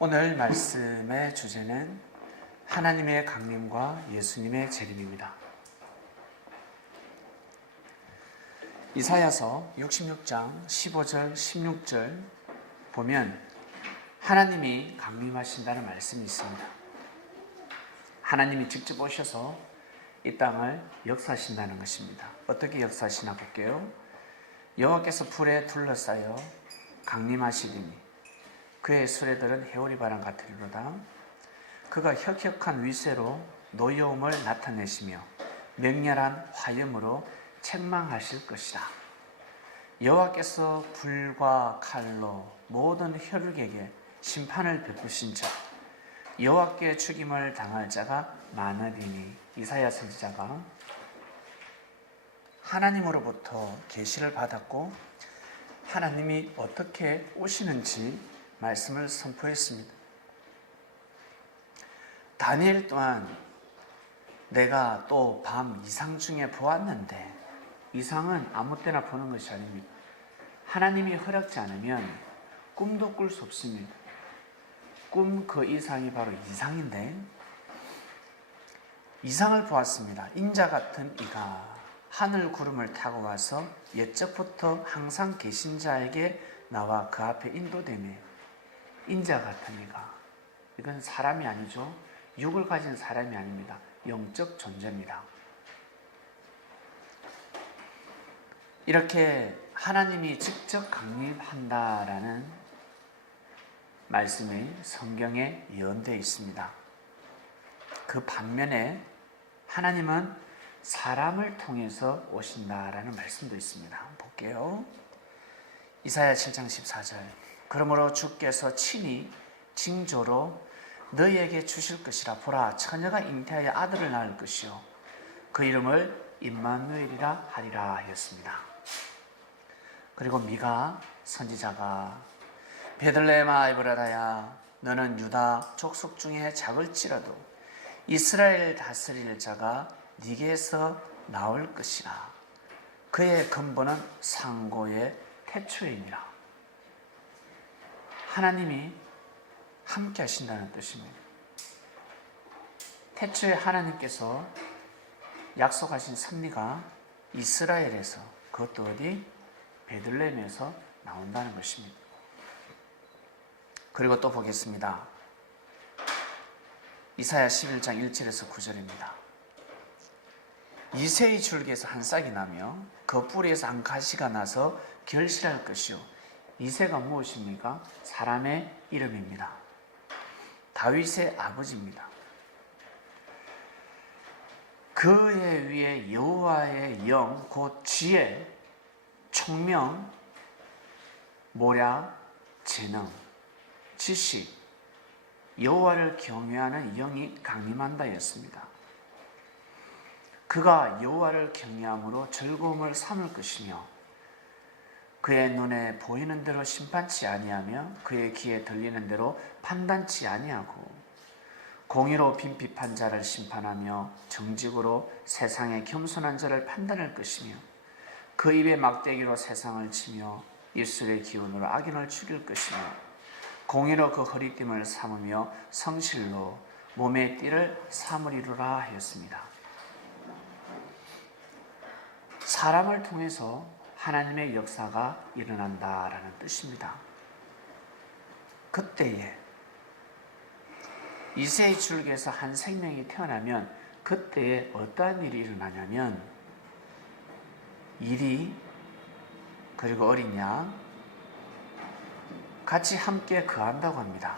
오늘 말씀의 주제는 하나님의 강림과 예수님의 재림입니다. 이사야서 66장 15절 16절 보면 하나님이 강림하신다는 말씀이 있습니다. 하나님이 직접 오셔서 이 땅을 역사하신다는 것입니다. 어떻게 역사하시나 볼게요. 여호와께서 불에 둘러싸여 강림하시리니 그의 수레들은 해오리 바람 같으리로다. 그가 혁혁한 위세로 노여움을 나타내시며 맹렬한 화염으로 책망하실 것이라. 여호와께서 불과 칼로 모든 혈육에게 심판을 베푸신 자, 여호와께 죽임을 당할 자가 많으리니. 이사야 선지자가 하나님으로부터 계시를 받았고 하나님이 어떻게 오시는지 말씀을 선포했습니다. 다니엘 또한 내가 또 밤 이상 중에 보았는데, 이상은 아무 때나 보는 것이 아닙니다. 하나님이 허락지 않으면 꿈도 꿀 수 없습니다. 꿈 그 이상이 바로 이상인데, 이상을 보았습니다. 인자 같은 이가 하늘 구름을 타고 가서 옛적부터 항상 계신 자에게 나와 그 앞에 인도되며, 인자 같은 이가, 이건 사람이 아니죠. 육을 가진 사람이 아닙니다. 영적 존재입니다. 이렇게 하나님이 직접 강림한다라는 말씀이 성경에 예언되어 있습니다. 그 반면에 하나님은 사람을 통해서 오신다라는 말씀도 있습니다. 한번 볼게요. 이사야 7장 14절. 그러므로 주께서 친히 징조로 너희에게 주실 것이라. 보라, 처녀가 잉태하여 아들을 낳을 것이요 그 이름을 임마누엘이라 하리라 하였습니다. 그리고 미가 선지자가 베들레헴아 에브라다야, 너는 유다 족속 중에 작을지라도 이스라엘 다스릴 자가 네게서 나올 것이라. 그의 근본은 상고의 태초이니라. 하나님이 함께 하신다는 뜻입니다. 태초에 하나님께서 약속하신 섭리가 이스라엘에서, 그것도 어디? 베들레헴에서 나온다는 것입니다. 그리고 또 보겠습니다. 이사야 11장 1절에서 9절입니다. 이새의 줄기에서 한 싹이 나며 그 뿌리에서 한 가시가 나서 결실할 것이요. 이새가 무엇입니까? 사람의 이름입니다. 다윗의 아버지입니다. 그의 위에 여호와의 영, 곧 지혜, 총명, 모략, 재능, 지식, 여호와를 경외하는 영이 강림한다였습니다. 그가 여호와를 경외함으로 즐거움을 삼을 것이며 그의 눈에 보이는 대로 심판치 아니하며 그의 귀에 들리는 대로 판단치 아니하고 공의로 빈핍한 자를 심판하며 정직으로 세상의 겸손한 자를 판단할 것이며 그 입의 막대기로 세상을 치며 입술의 기운으로 악인을 죽일 것이며 공의로 그 허리띠을 삼으며 성실로 몸의 띠를 삼으리로라 하였습니다. 사람을 통해서 하나님의 역사가 일어난다라는 뜻입니다. 그때에 이새의 줄기에서 한 생명이 태어나면 그때에 어떠한 일이 일어나냐면 이리 그리고 어린 양 같이 함께 거한다고 합니다.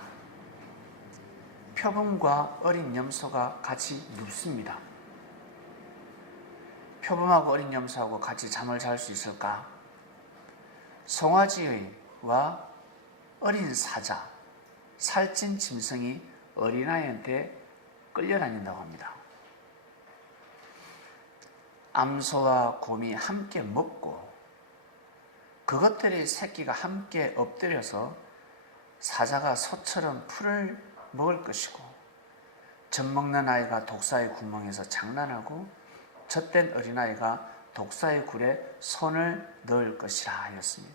표범과 어린 염소가 같이 눕습니다. 표범하고 어린 염소하고 같이 잠을 잘 수 있을까? 송아지와 어린 사자, 살찐 짐승이 어린아이한테 끌려다닌다고 합니다. 암소와 곰이 함께 먹고 그것들의 새끼가 함께 엎드려서 사자가 소처럼 풀을 먹을 것이고 젖 먹는 아이가 독사의 구멍에서 장난하고 젖된 어린아이가 독사의 굴에 손을 넣을 것이라 하였습니다.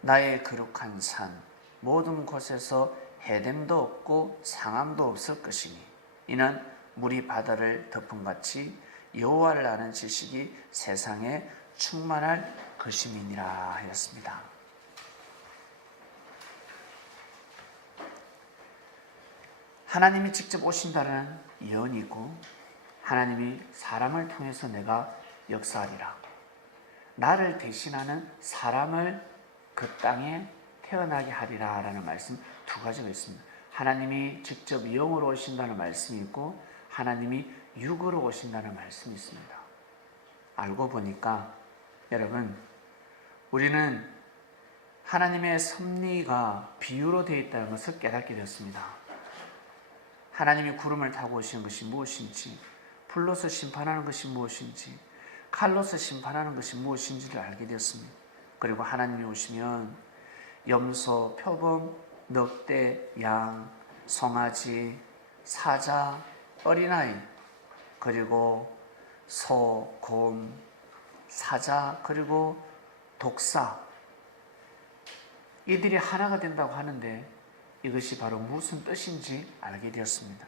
나의 거룩한 산 모든 곳에서 해됨도 없고 상함도 없을 것이니 이는 물이 바다를 덮음같이 여호와를 아는 지식이 세상에 충만할 것임이니라 하였습니다. 하나님이 직접 오신다는 예언이고 하나님이 사람을 통해서 내가 역사하리라. 나를 대신하는 사람을 그 땅에 태어나게 하리라 라는 말씀 두 가지가 있습니다. 하나님이 직접 영으로 오신다는 말씀이 있고 하나님이 육으로 오신다는 말씀이 있습니다. 알고 보니까 여러분, 우리는 하나님의 섭리가 비유로 되어 있다는 것을 깨닫게 되었습니다. 하나님이 구름을 타고 오신 것이 무엇인지, 불로서 심판하는 것이 무엇인지, 칼로서 심판하는 것이 무엇인지를 알게 되었습니다. 그리고 하나님이 오시면 염소, 표범, 늑대, 양, 송아지, 사자, 어린아이, 그리고 소, 곰, 사자, 그리고 독사, 이들이 하나가 된다고 하는데 이것이 바로 무슨 뜻인지 알게 되었습니다.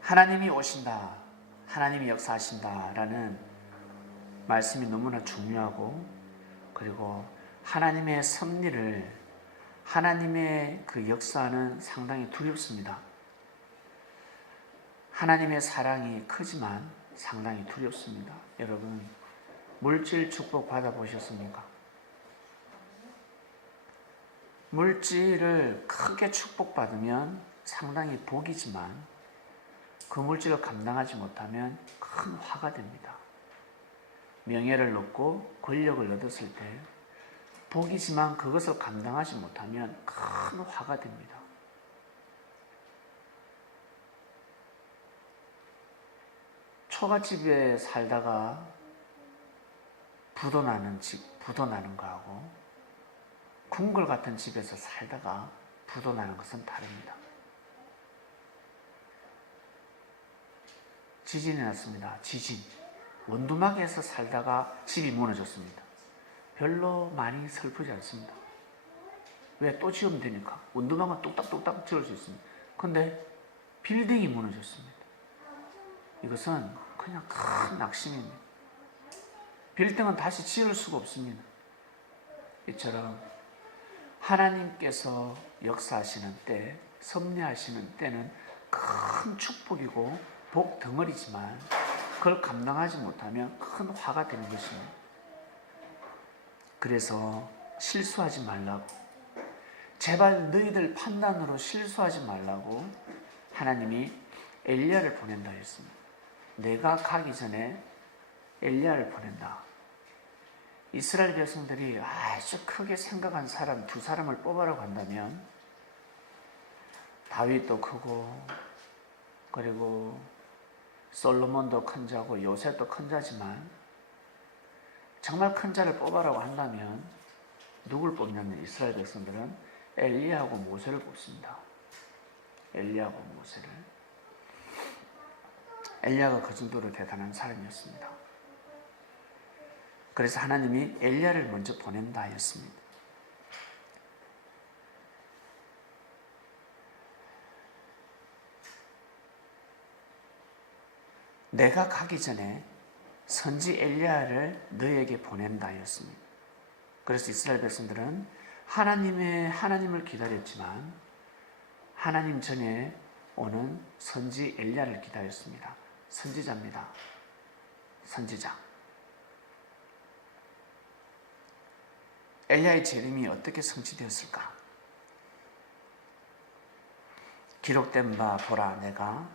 하나님이 오신다, 하나님이 역사하신다라는 말씀이 너무나 중요하고, 그리고 하나님의 섭리를, 하나님의 그 역사는 상당히 두렵습니다. 하나님의 사랑이 크지만 상당히 두렵습니다. 여러분, 물질 축복 받아보셨습니까? 물질을 크게 축복받으면 상당히 복이지만 그 물질을 감당하지 못하면 큰 화가 됩니다. 명예를 얻고 권력을 얻었을 때 복이지만 그것을 감당하지 못하면 큰 화가 됩니다. 초가집에 살다가 부도나는 거하고 궁궐 같은 집에서 살다가 부도나는 것은 다릅니다. 지진이 났습니다. 지진. 원두막에서 살다가 집이 무너졌습니다. 별로 많이 슬프지 않습니다. 왜? 또 지으면 되니까. 원두막은 뚝딱뚝딱 지을 수 있습니다. 그런데 빌딩이 무너졌습니다. 이것은 그냥 큰 낙심입니다. 빌딩은 다시 지을 수가 없습니다. 이처럼 하나님께서 역사하시는 때, 섭리하시는 때는 큰 축복이고 복 덩어리지만 그걸 감당하지 못하면 큰 화가 되는 것입니다. 그래서 실수하지 말라고, 제발 너희들 판단으로 실수하지 말라고 하나님이 엘리야를 보낸다 했습니다. 내가 가기 전에 엘리야를 보낸다. 이스라엘 백성들이 아주 크게 생각한 사람 두 사람을 뽑아라고 한다면 다윗도 크고, 그리고 솔로몬도 큰 자고 요셉도 큰 자지만 정말 큰 자를 뽑아라고 한다면 누굴 뽑냐면 이스라엘 백성들은 엘리야하고 모세를 뽑습니다. 엘리야하고 모세를. 엘리야가 그 정도로 대단한 사람이었습니다. 그래서 하나님이 엘리야를 먼저 보낸다 하였습니다. 내가 가기 전에 선지 엘리야를 너에게 보낸다 하였습니다. 그래서 이스라엘 백성들은 하나님을 기다렸지만 하나님 전에 오는 선지 엘리야를 기다렸습니다. 선지자입니다. 선지자. 엘리야의 재림이 어떻게 성취되었을까? 기록된 바 보라, 내가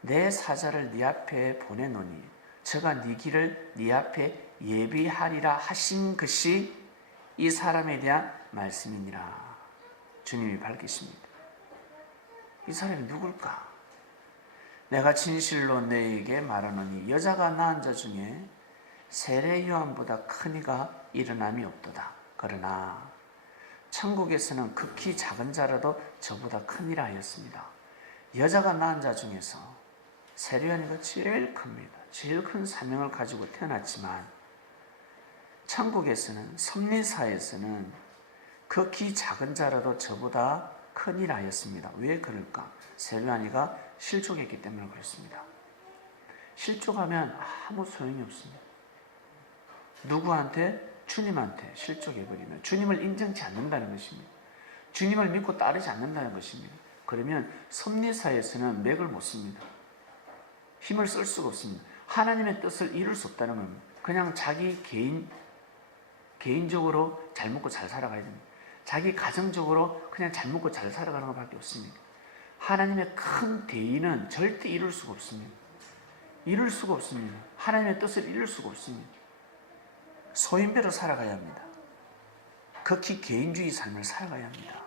내 사자를 네 앞에 보내노니 저가 네 길을 네 앞에 예비하리라 하신 것이 이 사람에 대한 말씀이니라. 주님이 밝히십니다. 이 사람이 누굴까? 내가 진실로 너에게 말하노니 여자가 낳은 자 중에 세례 요한보다 큰 이가 일어남이 없도다. 그러나 천국에서는 극히 작은 자라도 저보다 크니라 하였습니다. 여자가 낳은 자 중에서 세례 요한이가 제일 큽니다. 제일 큰 사명을 가지고 태어났지만 천국에서는, 섭리사에서는 극히 작은 자라도 저보다 큰일 하였습니다. 왜 그럴까? 세류아니가 실족했기 때문에 그렇습니다. 실족하면 아무 소용이 없습니다. 누구한테? 주님한테 실족해버리면 주님을 인정치 않는다는 것입니다. 주님을 믿고 따르지 않는다는 것입니다. 그러면 섭리사에서는 맥을 못 씁니다. 힘을 쓸 수가 없습니다. 하나님의 뜻을 이룰 수 없다는 겁니다. 그냥 자기 개인적으로 잘 먹고 잘 살아가야 됩니다. 자기 가정적으로 그냥 잘 먹고 잘 살아가는 것밖에 없습니다. 하나님의 큰 대의는 절대 이룰 수가 없습니다. 이룰 수가 없습니다. 하나님의 뜻을 이룰 수가 없습니다. 소인배로 살아가야 합니다. 극히 개인주의 삶을 살아가야 합니다.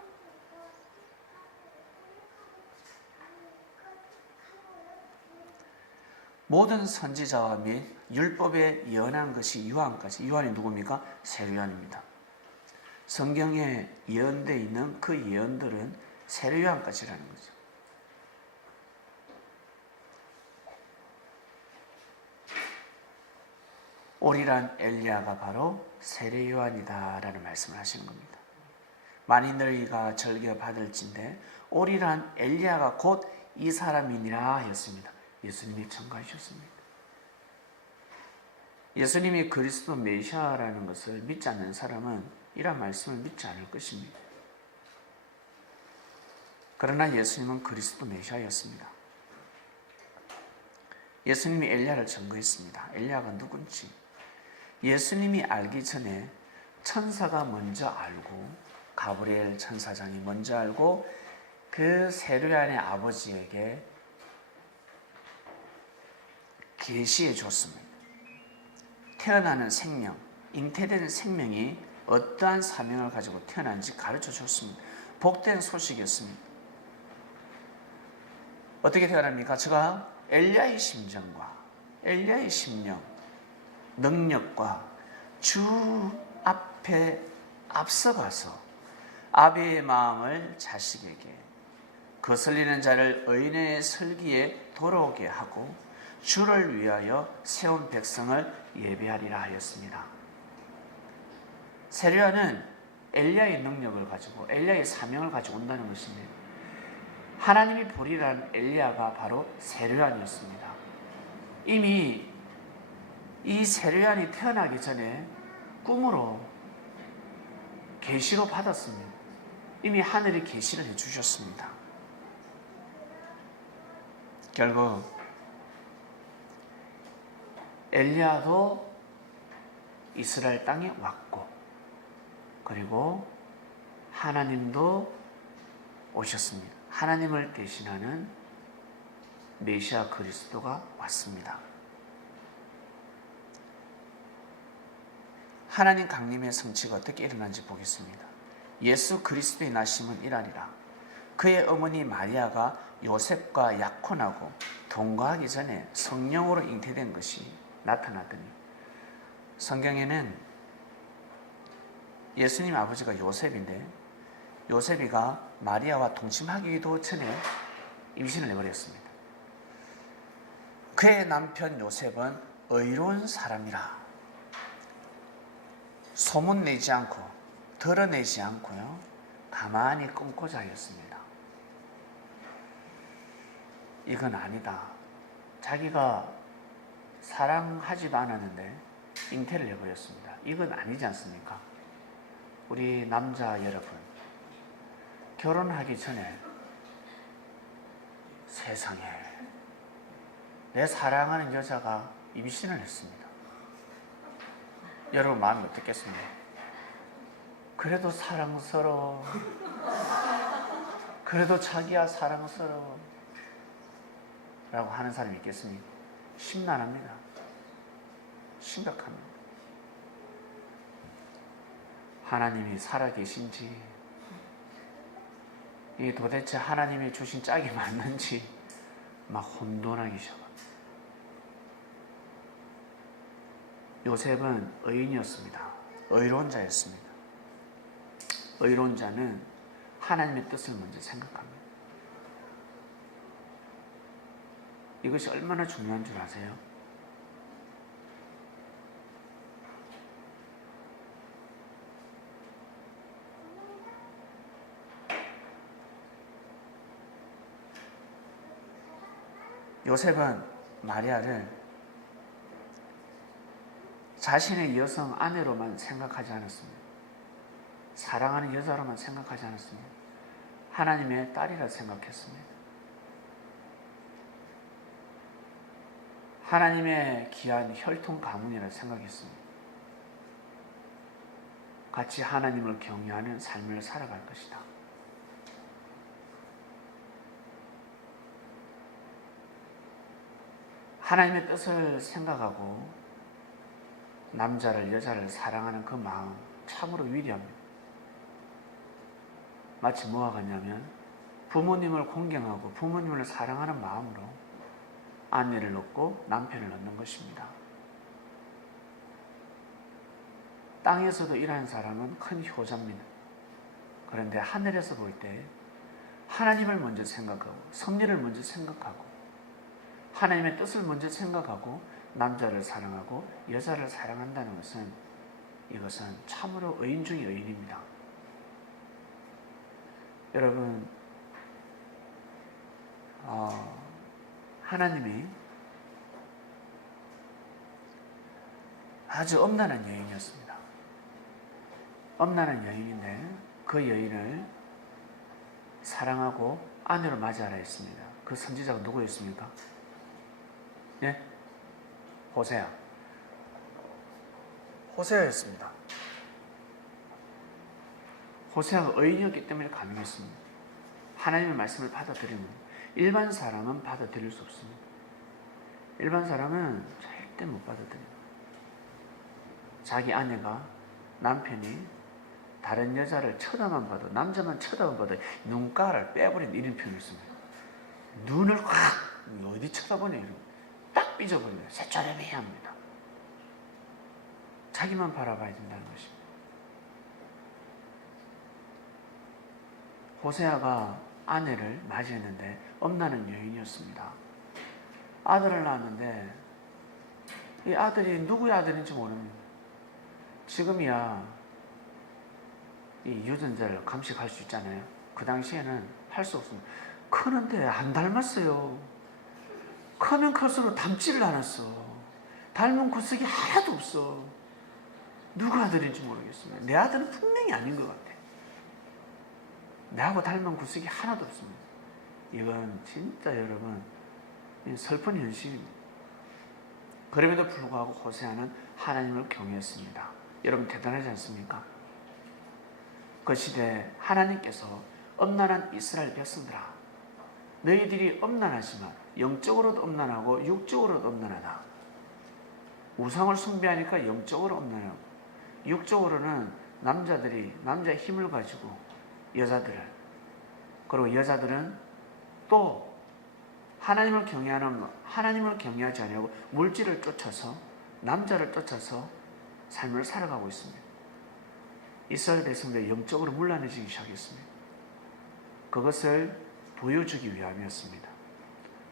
모든 선지자와 및 율법에 예언한 것이 요한까지. 요한이 누굽니까? 세례요한입니다. 성경에 예언되어 있는 그 예언들은 세례요한까지라는 거죠. 오리란 엘리야가 바로 세례요한이다라는 말씀을 하시는 겁니다. 만일 너희가 절겨 받을진대 오리란 엘리야가 곧 이 사람이니라 하였습니다. 예수님이 청구하셨습니다. 예수님이 그리스도 메시아라는 것을 믿지 않는 사람은 이런 말씀을 믿지 않을 것입니다. 그러나 예수님은 그리스도 메시아였습니다. 예수님이 엘리야를 증거했습니다. 엘리야가 누군지 예수님이 알기 전에 천사가 먼저 알고, 가브리엘 천사장이 먼저 알고 그 세례요한의 아버지에게 계시해 줬습니다. 태어나는 생명, 잉태된 생명이 어떠한 사명을 가지고 태어난지 가르쳐 줬습니다. 복된 소식이었습니다. 어떻게 태어납니까? 제가 엘리야의 심정과 엘리야의 심령, 능력과 주 앞에 앞서가서 아비의 마음을 자식에게, 거슬리는 자를 의인의 설기에 돌아오게 하고 주를 위하여 세운 백성을 예배하리라 하였습니다. 세례요한은 엘리야의 능력을 가지고 엘리야의 사명을 가지고 온다는 것입니다. 하나님이 보리라는 엘리야가 바로 세례요한이었습니다. 이미 이 세례요한이 태어나기 전에 꿈으로 계시로 받았습니다. 이미 하늘이 계시를 해주셨습니다. 결국 엘리야도 이스라엘 땅에 왔고, 그리고 하나님도 오셨습니다. 하나님을 대신하는 메시아 그리스도가 왔습니다. 하나님 강림의 성취가 어떻게 일어난지 보겠습니다. 예수 그리스도의 나심은 이러하리라. 그의 어머니 마리아가 요셉과 약혼하고 동거하기 전에 성령으로 잉태된 것이 나타났더니, 성경에는 예수님 아버지가 요셉인데 요셉이가 마리아와 동침하기도 전에 임신을 해버렸습니다. 그의 남편 요셉은 의로운 사람이라 소문내지 않고 드러내지 않고요, 가만히 끊고 자였습니다. 이건 아니다. 자기가 사랑하지도 않았는데 잉태를 해버렸습니다. 이건 아니지 않습니까? 우리 남자 여러분, 결혼하기 전에 세상에 내 사랑하는 여자가 임신을 했습니다. 여러분 마음이 어떻겠습니까? 그래도 사랑스러워. 그래도 자기야 사랑스러워 라고 하는 사람이 있겠습니까? 심란합니다. 심각합니다. 하나님이 살아계신지, 이게 도대체 하나님이 주신 짝이 맞는지 막 혼돈하기 시작합니다. 요셉은 의인이었습니다. 의로운 자였습니다. 의로운 자는 하나님의 뜻을 먼저 생각합니다. 이것이 얼마나 중요한 줄 아세요? 요셉은 마리아를 자신의 여성 아내로만 생각하지 않았습니다. 사랑하는 여자로만 생각하지 않았습니다. 하나님의 딸이라 생각했습니다. 하나님의 귀한 혈통 가문이라 생각했습니다. 같이 하나님을 경외하는 삶을 살아갈 것이다. 하나님의 뜻을 생각하고 남자를 여자를 사랑하는 그 마음 참으로 위대합니다. 마치 뭐와 같냐면 부모님을 공경하고 부모님을 사랑하는 마음으로 아내를 얻고 남편을 얻는 것입니다. 땅에서도 일하는 사람은 큰 효자입니다. 그런데 하늘에서 볼 때 하나님을 먼저 생각하고 섭리를 먼저 생각하고 하나님의 뜻을 먼저 생각하고 남자를 사랑하고 여자를 사랑한다는 것은 이것은 참으로 의인 중의 의인입니다. 여러분, 하나님이 아주 엄란한 여인이었습니다. 엄란한 여인인데 그 여인을 사랑하고 아내로 맞이하라 했습니다. 그 선지자가 누구였습니까? 예? 호세아였습니다. 호세아가 의인이었기 때문에 가능했습니다. 하나님의 말씀을 받아들이면 일반 사람은 받아들일 수 없습니다. 일반 사람은 절대 못 받아들여요. 자기 아내가 남편이 다른 여자를 쳐다만 봐도 남자만 쳐다만 봐도 눈가를 빼버린 이런 표현을 씁니다. 눈을 확 어디 쳐다보냐 이러고 딱 삐져버려요. 새처럼해야 합니다. 자기만 바라봐야 된다는 것입니다. 호세아가 아내를 맞이했는데 엄나는 여인이었습니다. 아들을 낳았는데 이 아들이 누구의 아들인지 모릅니다. 지금이야 이 유전자를 감식할 수 있잖아요. 그 당시에는 할 수 없습니다. 크는데 안 닮았어요. 크면 클수록 닮지를 않았어. 닮은 구석이 하나도 없어. 누구 아들인지 모르겠습니다. 내 아들은 분명히 아닌 것 같아. 나하고 닮은 구석이 하나도 없습니다. 이건 진짜 여러분 슬픈 현실입니다. 그럼에도 불구하고 호세아는 하나님을 경외했습니다. 여러분 대단하지 않습니까? 그 시대에 하나님께서 엄난한 이스라엘 백성들아, 너희들이 엄난하지만 영적으로도 엄난하고 육적으로도 엄난하다. 우상을 숭배하니까 영적으로 엄난하고 육적으로는 남자의 힘을 가지고 여자들을, 그리고 여자들은 또 하나님을 경외하지 아니하고 물질을 쫓아서 남자를 쫓아서 삶을 살아가고 있습니다. 이스라엘 백성들이 영적으로 문란해지기 시작했습니다. 그것을 보여주기 위함이었습니다.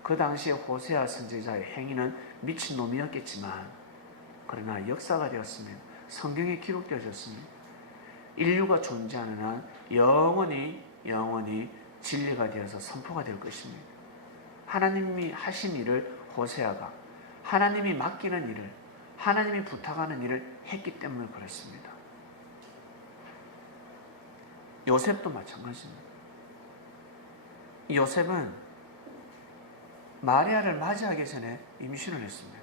그 당시에 호세아 선지자의 행위는 미친놈이었겠지만 그러나 역사가 되었습니다. 성경에 기록되어졌습니다. 인류가 존재하는 한 영원히 진리가 되어서 선포가 될 것입니다. 하나님이 하신 일을 호세아가 하나님이 맡기는 일을, 하나님이 부탁하는 일을 했기 때문에 그렇습니다. 요셉도 마찬가지입니다. 요셉은 마리아를 맞이하기 전에 임신을 했습니다.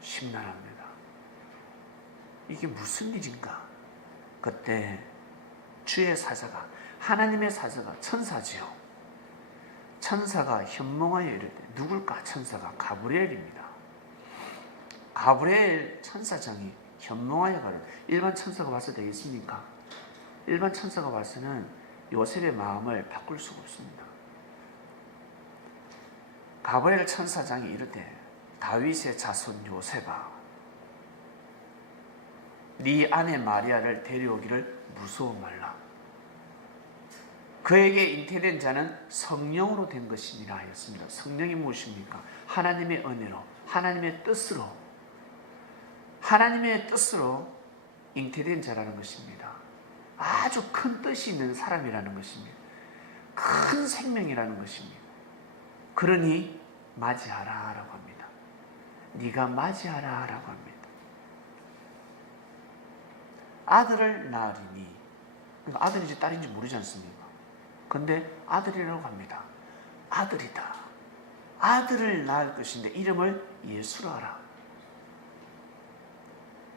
심란합니다. 이게 무슨 일인가? 그때 주의 사자가, 하나님의 사자가, 천사지요. 천사가 현몽하여 이르되, 누굴까? 천사가 가브리엘입니다. 가브리엘 천사장이 현몽하여 가르되, 일반 천사가 와서 되겠습니까? 일반 천사가 와서는 요셉의 마음을 바꿀 수가 없습니다. 가브리엘 천사장이 이르되, 다윗의 자손 요셉아, 네 아내 마리아를 데려오기를 무서워 말라. 그에게 잉태된 자는 성령으로 된 것이니라 하였습니다. 성령이 무엇입니까? 하나님의 은혜로, 하나님의 뜻으로 잉태된 자라는 것입니다. 아주 큰 뜻이 있는 사람이라는 것입니다. 큰 생명이라는 것입니다. 그러니 맞이하라 라고 합니다. 네가 맞이하라 라고 합니다. 아들을 낳으리니, 그러니까 아들인지 딸인지 모르지 않습니까? 근데 아들이라고 합니다. 아들이다. 아들을 낳을 것인데 이름을 예수라 하라.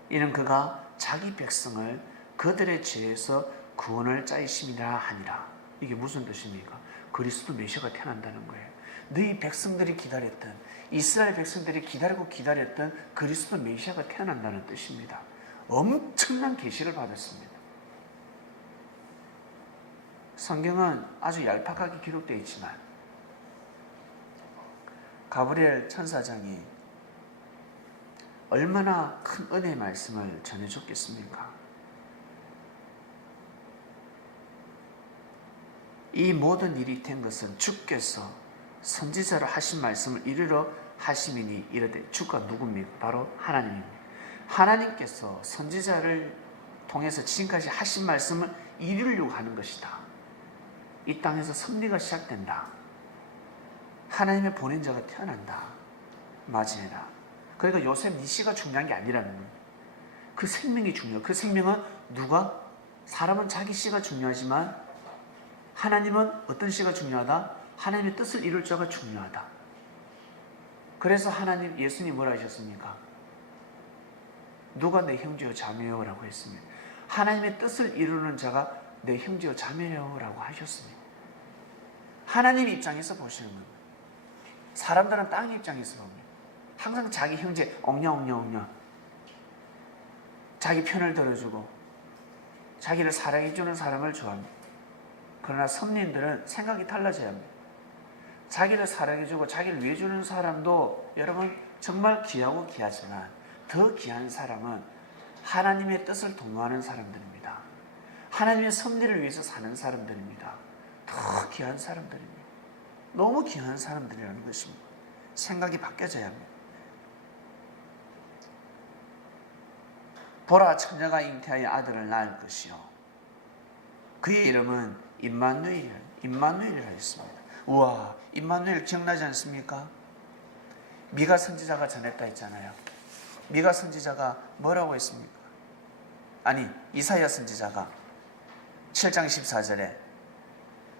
이는 그가 자기 백성을 그들의 죄에서 구원을 짜이심이라 하니라. 이게 무슨 뜻입니까? 그리스도 메시아가 태어난다는 거예요. 너희 백성들이 기다렸던, 이스라엘 백성들이 기다리고 기다렸던 그리스도 메시아가 태어난다는 뜻입니다. 엄청난 계시를 받았습니다. 성경은 아주 얄팍하게 기록되어 있지만 가브리엘 천사장이 얼마나 큰 은혜의 말씀을 전해줬겠습니까? 이 모든 일이 된 것은 주께서 선지자로 하신 말씀을 이루려 하심이니 이르되, 주가 누굽니까? 바로 하나님입니다. 하나님께서 선지자를 통해서 지금까지 하신 말씀을 이루려고 하는 것이다. 이 땅에서 섭리가 시작된다. 하나님의 보낸 자가 태어난다. 맞이해라. 그러니까 요셉 네 씨가 중요한 게 아니라는 거예요. 그 생명이 중요해요. 그 생명은 누가? 사람은 자기 씨가 중요하지만 하나님은 어떤 씨가 중요하다? 하나님의 뜻을 이룰 자가 중요하다. 그래서 하나님, 예수님 뭐라 하셨습니까? 누가 내 형제요 자매요 라고 했습니다. 하나님의 뜻을 이루는 자가 내 형제요 자매요 라고 하셨습니다. 하나님 입장에서 보시는 겁니다. 사람들은 땅 입장에서 봅니다. 항상 자기 형제 엉냐엉냐엉냐, 자기 편을 들어주고 자기를 사랑해주는 사람을 좋아합니다. 그러나 선민들은 생각이 달라져야 합니다. 자기를 사랑해주고 자기를 위해주는 사람도 여러분 정말 귀하고 귀하지만 더 귀한 사람은 하나님의 뜻을 동요하는 사람들입니다. 하나님의 섭리를 위해서 사는 사람들입니다. 더 귀한 사람들입니다. 너무 귀한 사람들이라는 것입니다. 생각이 바뀌어져야 합니다. 보라, 처녀가 잉태하여 아들을 낳을 것이요 그의 이름은 임마누엘이라 했습니다. 우와, 임마누엘 기억나지 않습니까? 미가 선지자가 전했다 했잖아요. 미가 선지자가 뭐라고 했습니까? 아니, 이사야 선지자가 7장 14절에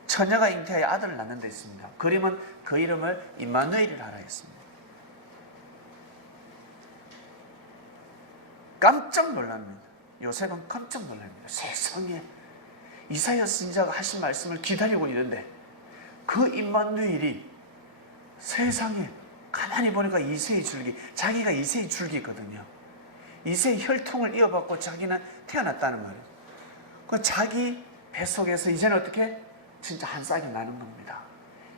처녀가 잉태하여 아들을 낳는다 했습니다. 그림은 그 이름을 임마누엘이라 하라 했습니다. 깜짝 놀랍니다. 요셉은 깜짝 놀랍니다. 세상에 이사야 선지자가 하신 말씀을 기다리고 있는데 그 임마누엘이 세상에 가만히 보니까 이새의 줄기, 자기가 이새의 줄기거든요. 이새의 혈통을 이어받고 자기는 태어났다는 말이에요. 그 자기 뱃속에서 이제는 어떻게? 진짜 한 싹이 나는 겁니다.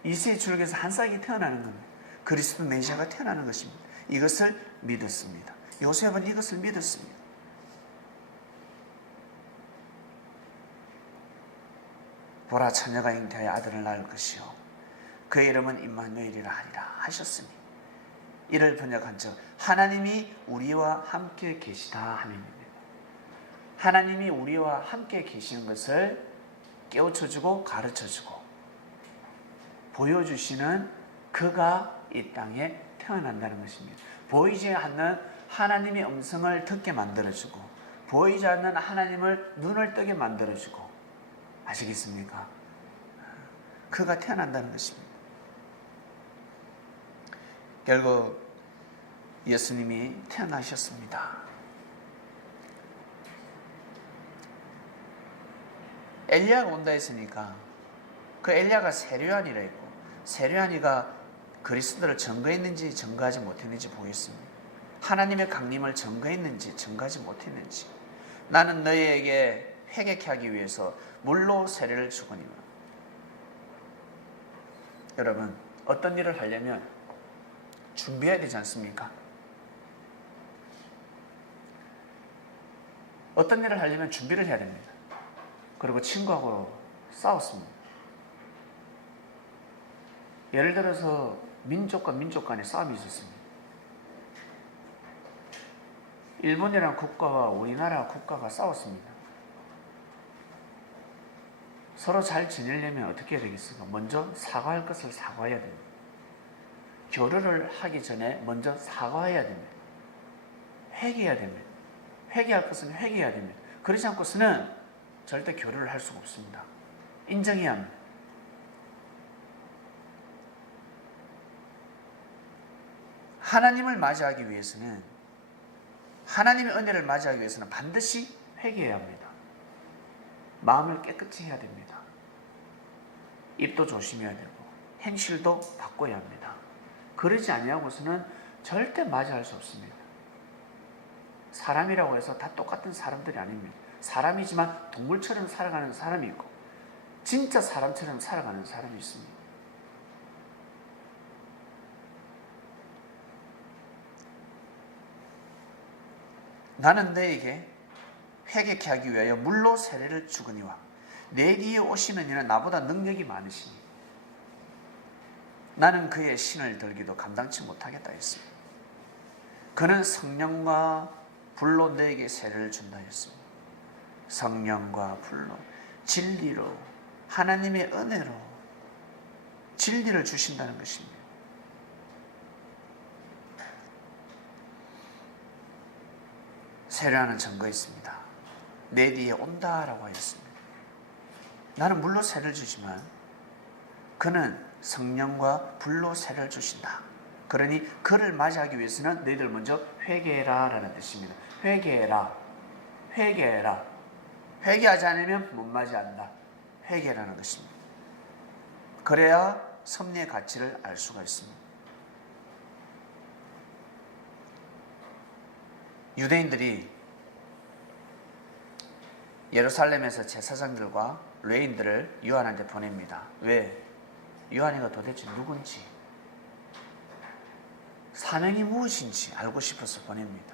이새의 줄기에서 한 싹이 태어나는 겁니다. 그리스도 메시아가 태어나는 것입니다. 이것을 믿었습니다. 요셉은 이것을 믿었습니다. 보라, 처녀가 잉태하여 아들을 낳을 것이요 그의 이름은 임마누엘이라 하리라 하셨으니 이를 번역한 즉 하나님이 우리와 함께 계시다 하나님입니다. 하나님이 우리와 함께 계시는 것을 깨우쳐주고 가르쳐주고 보여주시는 그가 이 땅에 태어난다는 것입니다. 보이지 않는 하나님의 음성을 듣게 만들어주고 보이지 않는 하나님을 눈을 뜨게 만들어주고, 아시겠습니까? 그가 태어난다는 것입니다. 결국 예수님이 태어나셨습니다. 엘리야가 온다 했으니까 그 엘리야가 세례요한이라 했고 세례요한이가 그리스도를 증거했는지 증거하지 못했는지 보겠습니다. 하나님의 강림을 증거했는지 증거하지 못했는지. 나는 너희에게 회개케 하기 위해서 물로 세례를 주거니와. 여러분, 어떤 일을 하려면 준비해야 되지 않습니까? 어떤 일을 하려면 준비를 해야 됩니다. 그리고 친구하고 싸웠습니다. 예를 들어서 민족과 민족 간의 싸움이 있었습니다. 일본이라는 국가와 우리나라 국가가 싸웠습니다. 서로 잘 지내려면 어떻게 해야 되겠습니까? 먼저 사과할 것을 사과해야 됩니다. 교류를 하기 전에 먼저 사과해야 됩니다. 회개해야 됩니다. 회개할 것은 회개해야 됩니다. 그러지 않고서는 절대 교류를 할 수가 없습니다. 인정해야 합니다. 하나님을 맞이하기 위해서는, 하나님의 은혜를 맞이하기 위해서는 반드시 회개해야 합니다. 마음을 깨끗이 해야 됩니다. 입도 조심해야 되고 행실도 바꿔야 합니다. 그러지 아니하고서는 절대 맞이할 수 없습니다. 사람이라고 해서 다 똑같은 사람들이 아닙니다. 사람이지만 동물처럼 살아가는 사람이 있고 진짜 사람처럼 살아가는 사람이 있습니다. 나는 너에게 회개케 하기 위하여 물로 세례를 주거니와 내 뒤에 오시는 이는 나보다 능력이 많으시니 나는 그의 신을 들기도 감당치 못하겠다 했습니다. 그는 성령과 불로 너에게 세례를 준다 했습니다. 성령과 불로, 진리로, 하나님의 은혜로 진리를 주신다는 것입니다. 세례하는 증거 있습니다. 내 뒤에 온다라고 하였습니다. 나는 물로 세례를 주지만 그는 성령과 불로 세례를 주신다. 그러니 그를 맞이하기 위해서는 너희들 먼저 회개해라 라는 뜻입니다. 회개해라. 회개해라. 회개하지 않으면 못 맞이한다. 회개라는 것입니다. 그래야 섭리의 가치를 알 수가 있습니다. 유대인들이 예루살렘에서 제사장들과 레인들을 요한한테 보냅니다. 왜? 요한이가 도대체 누군지, 사명이 무엇인지 알고 싶어서 보냅니다.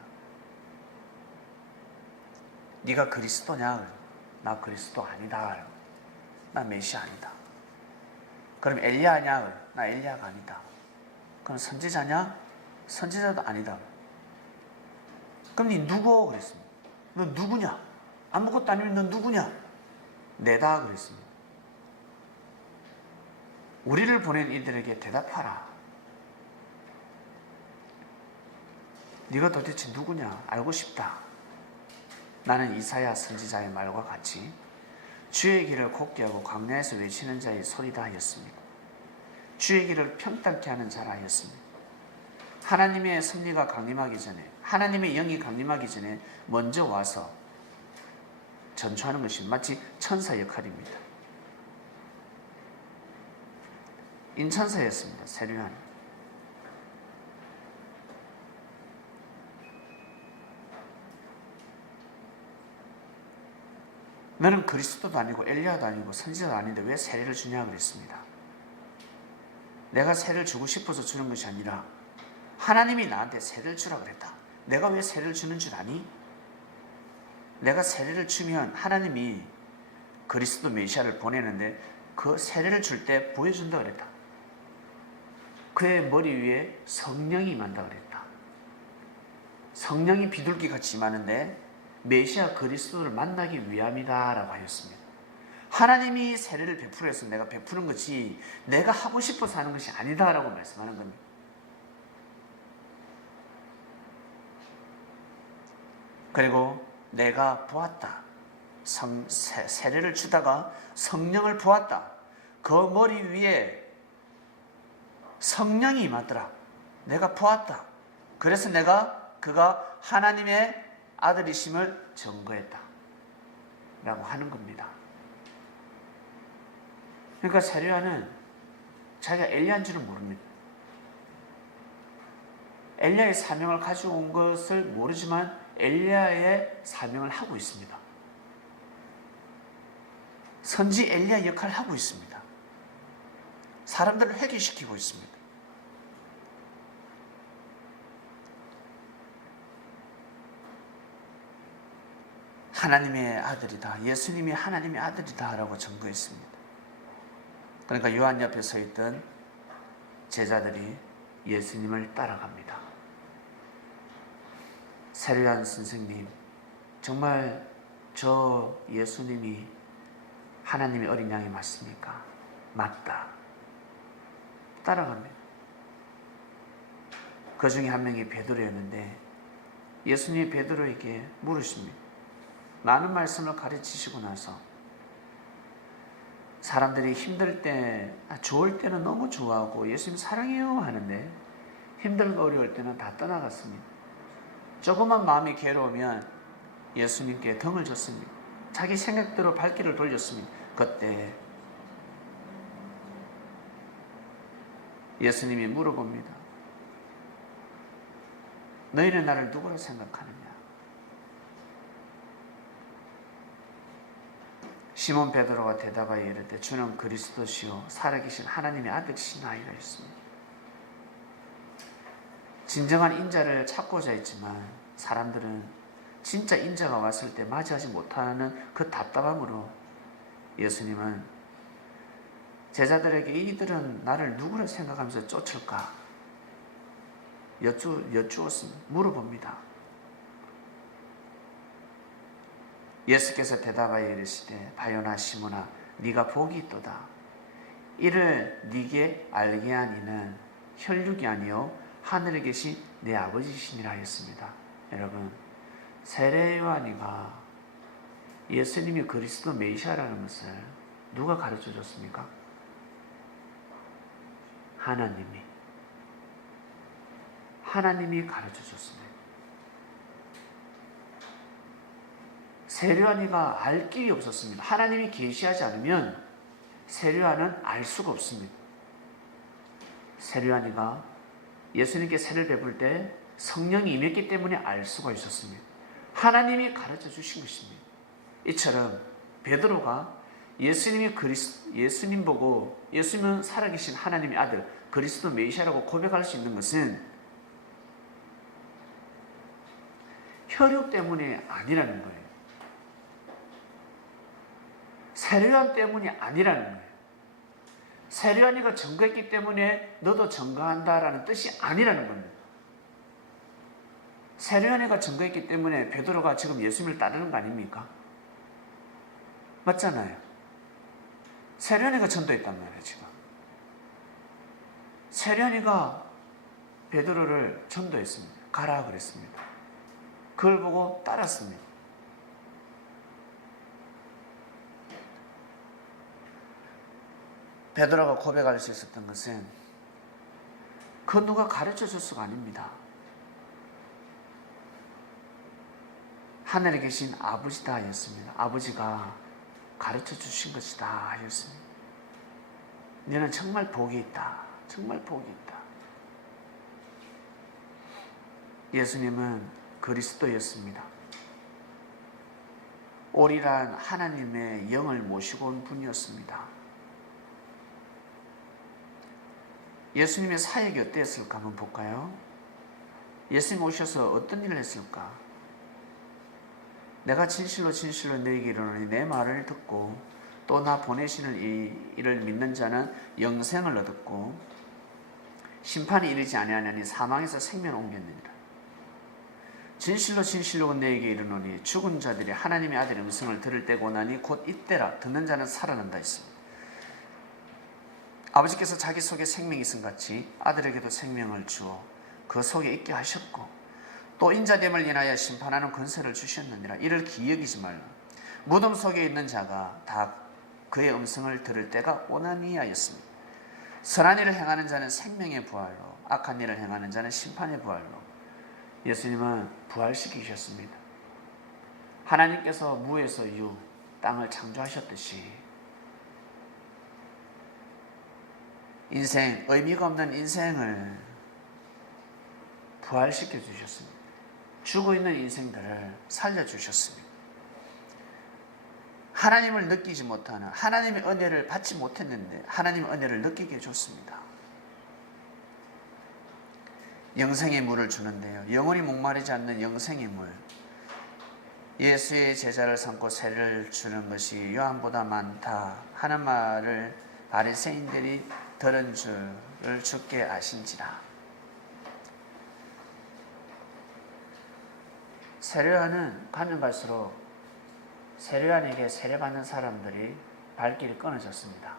네가 그리스도냐? 나 그리스도 아니다. 나 메시아 아니다. 그럼 엘리야냐? 나 엘리야가 아니다. 그럼 선지자냐? 선지자도 아니다. 그럼 네 누구? 그랬습니다. 너 누구냐? 아무것도 아니면 너 누구냐? 내다 그랬습니다. 우리를 보낸 이들에게 대답하라. 네가 도대체 누구냐? 알고 싶다. 나는 이사야 선지자의 말과 같이 주의 길을 곱게 하고 광야에서 외치는 자의 소리다 하였습니다. 주의 길을 평탄케 하는 자라 하였습니다. 하나님의 섭리가 강림하기 전에, 하나님의 영이 강림하기 전에 먼저 와서 전초하는 것이 마치 천사 역할입니다. 인천사였습니다. 세례요한. 너는 그리스도도 아니고 엘리야도 아니고 선지자도 아닌데 왜 세례를 주냐 그랬습니다. 내가 세례를 주고 싶어서 주는 것이 아니라 하나님이 나한테 세례를 주라 그랬다. 내가 왜 세례를 주는 줄 아니? 내가 세례를 주면 하나님이 그리스도 메시아를 보내는데 그 세례를 줄 때 보여준다 그랬다. 그의 머리 위에 성령이 임한다 그랬다. 성령이 비둘기같이 임하는데 메시아 그리스도를 만나기 위함이다 라고 하였습니다. 하나님이 세례를 베풀어 해서 내가 베푸는 것이 내가 하고 싶어서 하는 것이 아니다 라고 말씀하는 겁니다. 그리고 내가 보았다. 세례를 주다가 성령을 보았다. 그 머리 위에 성령이 임하더라. 내가 보았다. 그래서 내가 그가 하나님의 아들이심을 증거했다 라고 하는 겁니다. 그러니까 세례요한은 자기가 엘리야인 줄은 모릅니다. 엘리야의 사명을 가지고 온 것을 모르지만 엘리야의 사명을 하고 있습니다. 선지 엘리야 역할을 하고 있습니다. 사람들을 회개시키고 있습니다. 하나님의 아들이다. 예수님이 하나님의 아들이다 라고 증거했습니다. 그러니까 요한 옆에 서 있던 제자들이 예수님을 따라갑니다. 세례요한 선생님, 정말 저 예수님이 하나님의 어린 양이 맞습니까? 맞다. 따라갑니다. 그 중에 한 명이 베드로였는데 예수님이 베드로에게 물으십니다. 많은 말씀을 가르치시고 나서 사람들이 힘들 때, 좋을 때는 너무 좋아하고 예수님 사랑해요 하는데 힘들고 어려울 때는 다 떠나갔습니다. 조금만 마음이 괴로우면 예수님께 등을 줬습니다. 자기 생각대로 발길을 돌렸습니다. 그때 예수님이 물어봅니다. 너희는 나를 누구로 생각하느냐? 시몬 베드로가 대답하여 이르되 주는 그리스도시요 살아계신 하나님의 아들이시나이다 했습니다. 진정한 인자를 찾고자 했지만 사람들은 진짜 인자가 왔을 때 맞이하지 못하는 그 답답함으로 예수님은 제자들에게 이들은 나를 누구로 생각하면서 쫓을까? 여쭈었습니다. 물어봅니다. 예수께서 대답하여 이르시되 바요나 시몬아 네가 복이 있도다. 이를 네게 알게 한 이는 혈육이 아니요 하늘에 계신 내 아버지시니라 하였습니다. 여러분, 세례 요한이가 예수님이 그리스도 메시아라는 것을 누가 가르쳐 줬습니까? 하나님이 가르쳐 줬습니다. 세례 요한이가 알 길이 없었습니다. 하나님이 계시하지 않으면 세례 요한은 알 수가 없습니다. 세례 요한이가 예수님께 세례를 베풀 때 성령이 임했기 때문에 알 수가 있었습니다. 하나님이 가르쳐 주신 것입니다. 이처럼 베드로가 예수님 보고 예수님은 살아계신 하나님의 아들 그리스도 메시아라고 고백할 수 있는 것은 혈육 때문이 아니라는 거예요. 세례 요한 때문이 아니라는 거예요. 세례 요한이가 증거했기 때문에 너도 증거한다라는 뜻이 아니라는 겁니다. 세례 요한이가 증거했기 때문에 베드로가 지금 예수님을 따르는 거 아닙니까? 맞잖아요. 세례 요한이가 전도했단 말이에요. 지금 세례 요한이가 베드로를 전도했습니다. 가라 그랬습니다. 그걸 보고 따랐습니다. 베드로가 고백할 수 있었던 것은 그 누가 가르쳐 줬수가 아닙니다. 하늘에 계신 아버지다 하였습니다. 아버지가 가르쳐 주신 것이다 하였습니다. 너는 정말 복이 있다. 정말 복이 있다. 예수님은 그리스도였습니다. 오리란 하나님의 영을 모시고 온 분이었습니다. 예수님의 사역이 어땠을까 한번 볼까요? 예수님 오셔서 어떤 일을 했을까? 내가 진실로 너희에게 이르노니 내 말을 듣고 또 나 보내시는 이를 믿는 자는 영생을 얻었고 심판이 이르지 아니하나니 사망에서 생명을 옮겼느니라. 진실로 너희에게 이르노니 죽은 자들이 하나님의 아들의 음성을 들을 때가 오나니 곧 이때라. 듣는 자는 살아난다 했습니다. 아버지께서 자기 속에 생명이 있음 같이 아들에게도 생명을 주어 그 속에 있게 하셨고 또 인자됨을 인하여 심판하는 권세를 주셨느니라. 이를 기여기지 말라. 무덤 속에 있는 자가 다 그의 음성을 들을 때가 오나니 하였습니다. 선한 일을 행하는 자는 생명의 부활로 악한 일을 행하는 자는 심판의 부활로. 예수님은 부활시키셨습니다. 하나님께서 무에서 유, 땅을 창조하셨듯이 인생, 의미가 없는 인생을 부활시켜 주셨습니다. 죽어있는 인생들을 살려주셨습니다. 하나님을 느끼지 못하는, 하나님의 은혜를 받지 못했는데 하나님의 은혜를 느끼게 해줬습니다. 영생의 물을 주는데요. 영원히 목마르지 않는 영생의 물. 예수의 제자를 삼고 세례를 주는 것이 요한보다 많다 하는 말을 바리새인들이 들은 줄을 주께 아신지라. 세례요한은 가면 갈수록 세례요한에게 세례받는 사람들이 발길이 끊어졌습니다.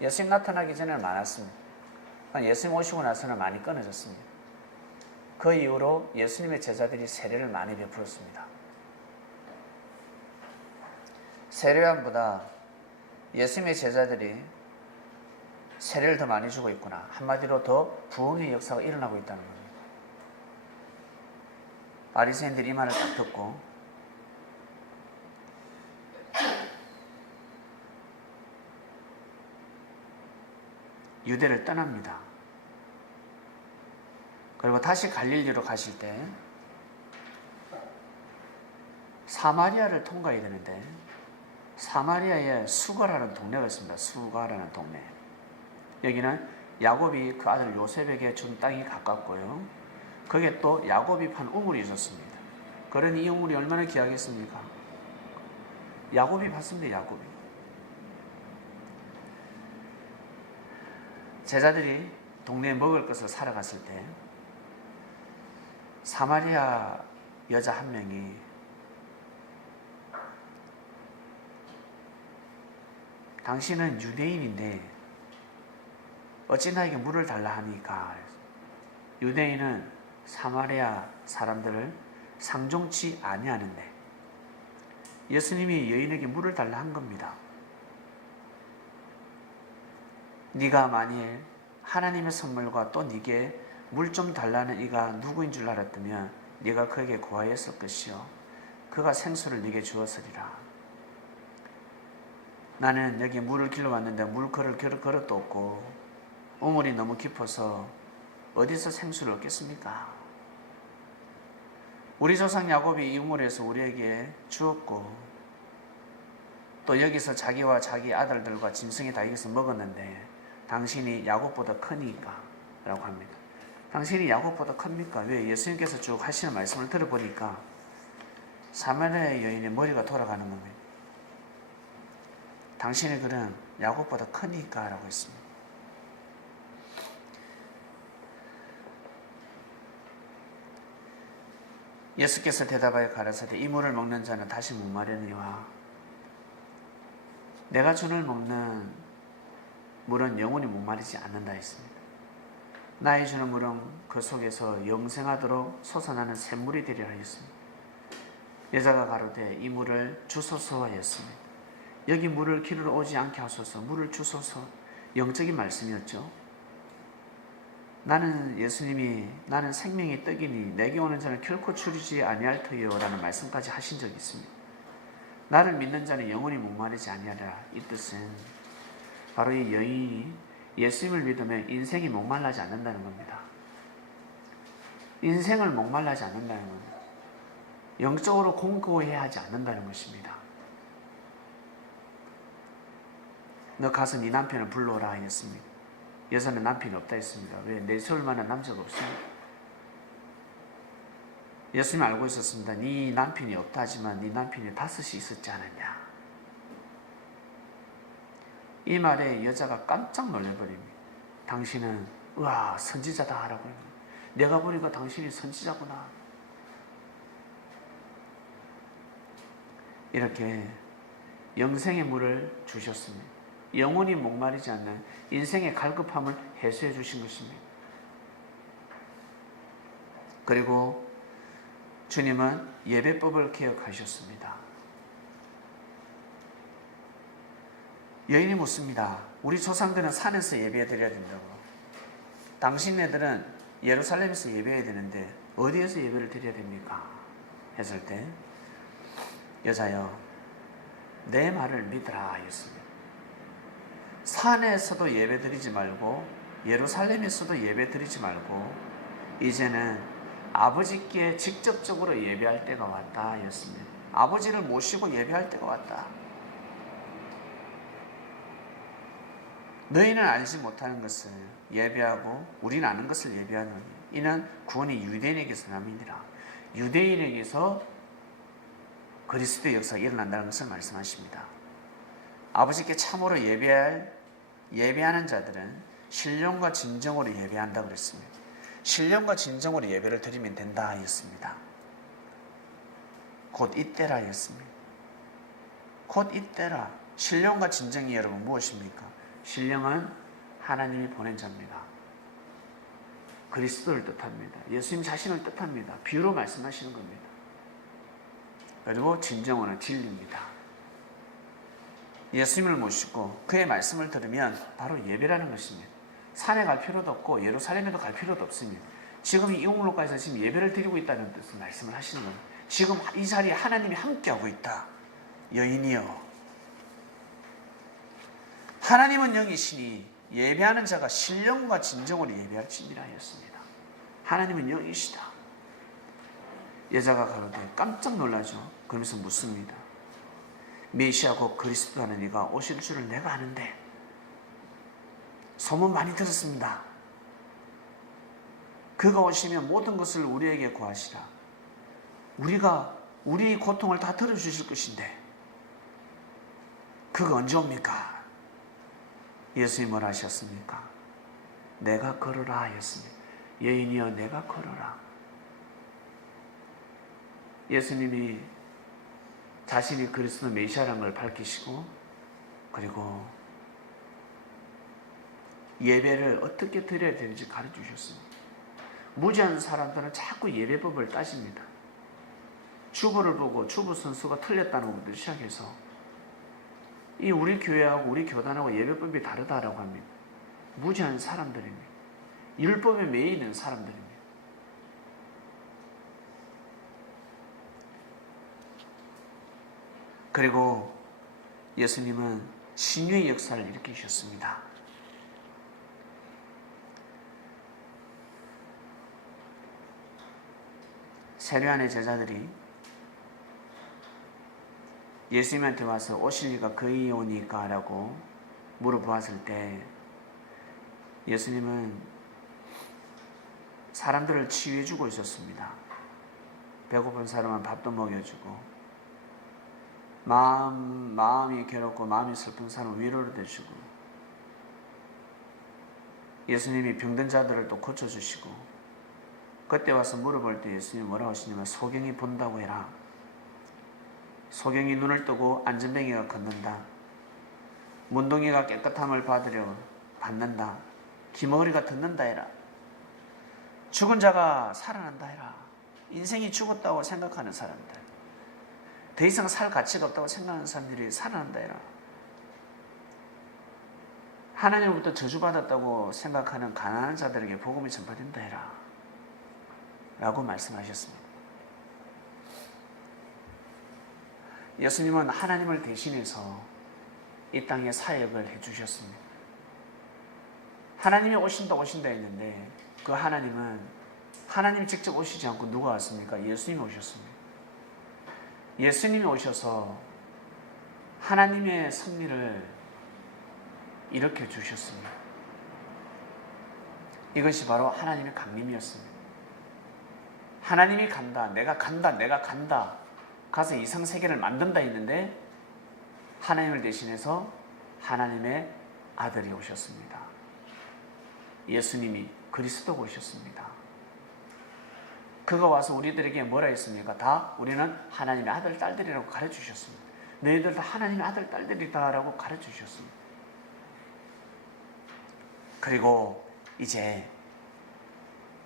예수님 나타나기 전에는 많았습니다. 예수님 오시고 나서는 많이 끊어졌습니다. 그 이후로 예수님의 제자들이 세례를 많이 베풀었습니다. 세례요한보다 예수님의 제자들이 세례를 더 많이 주고 있구나. 한마디로 더 부흥의 역사가 일어나고 있다는 겁니다. 바리새인들이 이 말을 딱 듣고 유대를 떠납니다. 그리고 다시 갈릴리로 가실 때 사마리아를 통과해야 되는데 사마리아에 수가라는 동네가 있습니다. 수가라는 동네. 여기는 야곱이 그 아들 요셉에게 준 땅이 가깝고요. 거기에 또 야곱이 판 우물이 있었습니다. 그러니 이 우물이 얼마나 귀하겠습니까? 야곱이 팠습니다. 야곱이. 제자들이 동네에 먹을 것을 사러 갔을 때 사마리아 여자 한 명이 당신은 유대인인데 어찌 나에게 물을 달라 하니까. 유대인은 사마리아 사람들을 상종치 아니하는데 예수님이 여인에게 물을 달라 한 겁니다. 네가 만일 하나님의 선물과 또 네게 물 좀 달라는 이가 누구인 줄 알았다면 네가 그에게 구하였을 것이요 그가 생수를 네게 주었으리라. 나는 여기 물을 길러 왔는데 물 그릇 그릇도 없고 우물이 너무 깊어서 어디서 생수를 얻겠습니까? 우리 조상 야곱이 이 우물에서 우리에게 주었고 또 여기서 자기와 자기 아들들과 짐승이 다 여기서 먹었는데 당신이 야곱보다 크니까 라고 합니다. 당신이 야곱보다 큽니까? 왜? 예수님께서 쭉 하시는 말씀을 들어보니까 사마리아 여인의 머리가 돌아가는 겁니다. 당신의 글은 야곱보다 크니까 라고 했습니다. 예수께서 대답하여 가라사대 이 물을 먹는 자는 다시 목마르니와 내가 주를 먹는 물은 영원히 목마르지 않는다 했습니다. 나의 주는 물은 그 속에서 영생하도록 솟아나는 샘물이 되리라 하였습니다. 여자가 가로되 이 물을 주소서 하였습니다. 여기 물을 기르러 오지 않게 하소서. 물을 주소서. 영적인 말씀이었죠. 예수님이 나는 생명의 떡이니 내게 오는 자는 결코 줄이지 아니할 터이요 라는 말씀까지 하신 적이 있습니다. 나를 믿는 자는 영원히 목마르지 아니하리라. 이 뜻은 바로 이 여인이 예수님을 믿으면 인생이 목말라지 않는다는 겁니다. 인생을 목말라지 않는다는 겁니다. 영적으로 공고해야 하지 않는다는 것입니다. 너 가서 네 남편을 불러오라 하였습니다. 여자는 남편이 없다 했습니다. 왜? 내세울 만한 남자가 없습니다. 예수님이 알고 있었습니다. 네 남편이 없다 하지만 네 남편이 5이 있었지 않았냐. 이 말에 여자가 깜짝 놀라버립니다. 당신은 우와 선지자다 하라고 합니다. 내가 보니까 당신이 선지자구나. 이렇게 영생의 물을 주셨습니다. 영원히 목마르지 않는 인생의 갈급함을 해소해 주신 것입니다. 그리고 주님은 예배법을 개혁하셨습니다. 여인이 묻습니다. 우리 조상들은 산에서 예배드려야 된다고. 당신네들은 예루살렘에서 예배해야 되는데 어디에서 예배를 드려야 됩니까? 했을 때 여자여 내 말을 믿으라 하였습니다. 산에서도 예배 드리지 말고 예루살렘에서도 예배 드리지 말고 이제는 아버지께 직접적으로 예배할 때가 왔다 하였습니다. 아버지를 모시고 예배할 때가 왔다. 너희는 알지 못하는 것을 예배하고 우리는 아는 것을 예배하노니 이는 구원이 유대인에게서 남이니라. 유대인에게서 그리스도의 역사가 일어난다는 것을 말씀하십니다. 아버지께 참으로 예배하는 자들은 신령과 진정으로 예배한다고 그랬습니다. 신령과 진정으로 예배를 드리면 된다 하였습니다. 곧 이때라 하였습니다. 곧 이때라. 신령과 진정이 여러분 무엇입니까? 신령은 하나님이 보낸 자입니다. 그리스도를 뜻합니다. 예수님 자신을 뜻합니다. 비유로 말씀하시는 겁니다. 그리고 진정어는 진리입니다. 예수님을 모시고 그의 말씀을 들으면 바로 예배라는 것입니다. 산에 갈 필요도 없고 예루살렘에도 갈 필요도 없습니다. 지금 이 우물로까지서 지금 예배를 드리고 있다는 뜻을 말씀을 하시는 겁니다. 지금 이 자리에 하나님이 함께하고 있다. 여인이여, 하나님은 영이시니 예배하는 자가 신령과 진정으로 예배할지니라 하였습니다. 하나님은 영이시다. 여자가 가로되 깜짝 놀라죠. 그러면서 묻습니다. 메시아 곧 그리스도라는 이가 오실 줄을 내가 아는데, 소문 많이 들었습니다. 그가 오시면 모든 것을 우리에게 구하시라. 우리의 고통을 다 들어주실 것인데 그가 언제 옵니까? 예수님이 뭐라 하셨습니까? 내가 걸어라 하였습니다. 여인이여, 내가 걸어라. 예수님이 자신이 그리스도 메시아라는 걸 밝히시고, 그리고 예배를 어떻게 드려야 되는지 가르쳐 주셨습니다. 무지한 사람들은 자꾸 예배법을 따집니다. 주보를 보고 주보 선수가 틀렸다는 것부터 시작해서 이 우리 교회하고 우리 교단하고 예배법이 다르다라고 합니다. 무지한 사람들입니다. 율법에 매여 있는 사람들입니다. 그리고 예수님은 신유의 역사를 일으키셨습니다. 세례요한의 제자들이 예수님한테 와서 오실 이가 거의 오니까 라고 물어보았을 때 예수님은 사람들을 치유해주고 있었습니다. 배고픈 사람은 밥도 먹여주고, 마음이 괴롭고 마음이 슬픈 사람은 위로를 해주고, 예수님이 병든 자들을 또 고쳐주시고, 그때 와서 물어볼 때 예수님이 뭐라고 하시냐면 소경이 본다고 해라. 소경이 눈을 뜨고 안전뱅이가 걷는다. 문둥이가 깨끗함을 받는다. 기머리가 듣는다 해라. 죽은 자가 살아난다 해라. 인생이 죽었다고 생각하는 사람들, 더 이상 살 가치가 없다고 생각하는 사람들이 살아난다 해라. 하나님으로부터 저주받았다고 생각하는 가난한 자들에게 복음이 전파된다 해라 라고 말씀하셨습니다. 예수님은 하나님을 대신해서 이 땅에 사역을 해주셨습니다. 하나님이 오신다 했는데 그 하나님은 하나님이 직접 오시지 않고 누가 왔습니까? 예수님이 오셨습니다. 예수님이 오셔서 하나님의 섭리를 일으켜 주셨습니다. 이것이 바로 하나님의 강림이었습니다. 하나님이 간다, 내가 간다, 가서 이상 세계를 만든다 했는데 하나님을 대신해서 하나님의 아들이 오셨습니다. 예수님이 그리스도가 오셨습니다. 그가 와서 우리들에게 뭐라 했습니까? 다 우리는 하나님의 아들, 딸들이라고 가르쳐주셨습니다. 너희들 다 하나님의 아들, 딸들이다라고 가르쳐주셨습니다. 그리고 이제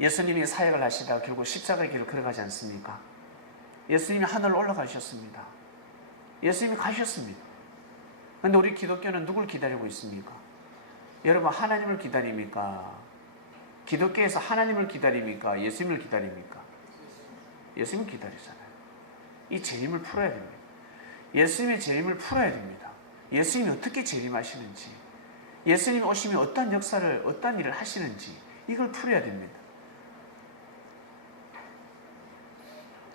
예수님이 사역을 하시다가 결국 십자가의 길을 걸어가지 않습니까? 예수님이 하늘로 올라가셨습니다. 예수님이 가셨습니다. 그런데 우리 기독교는 누굴 기다리고 있습니까? 여러분, 하나님을 기다립니까? 기독교에서 하나님을 기다립니까? 예수님을 기다립니까? 예수님을 기다리잖아요. 이 재림을 풀어야 됩니다. 예수님의 재림을 풀어야 됩니다. 예수님이 어떻게 재림하시는지, 예수님이 오시면 어떤 역사를, 어떤 일을 하시는지 이걸 풀어야 됩니다.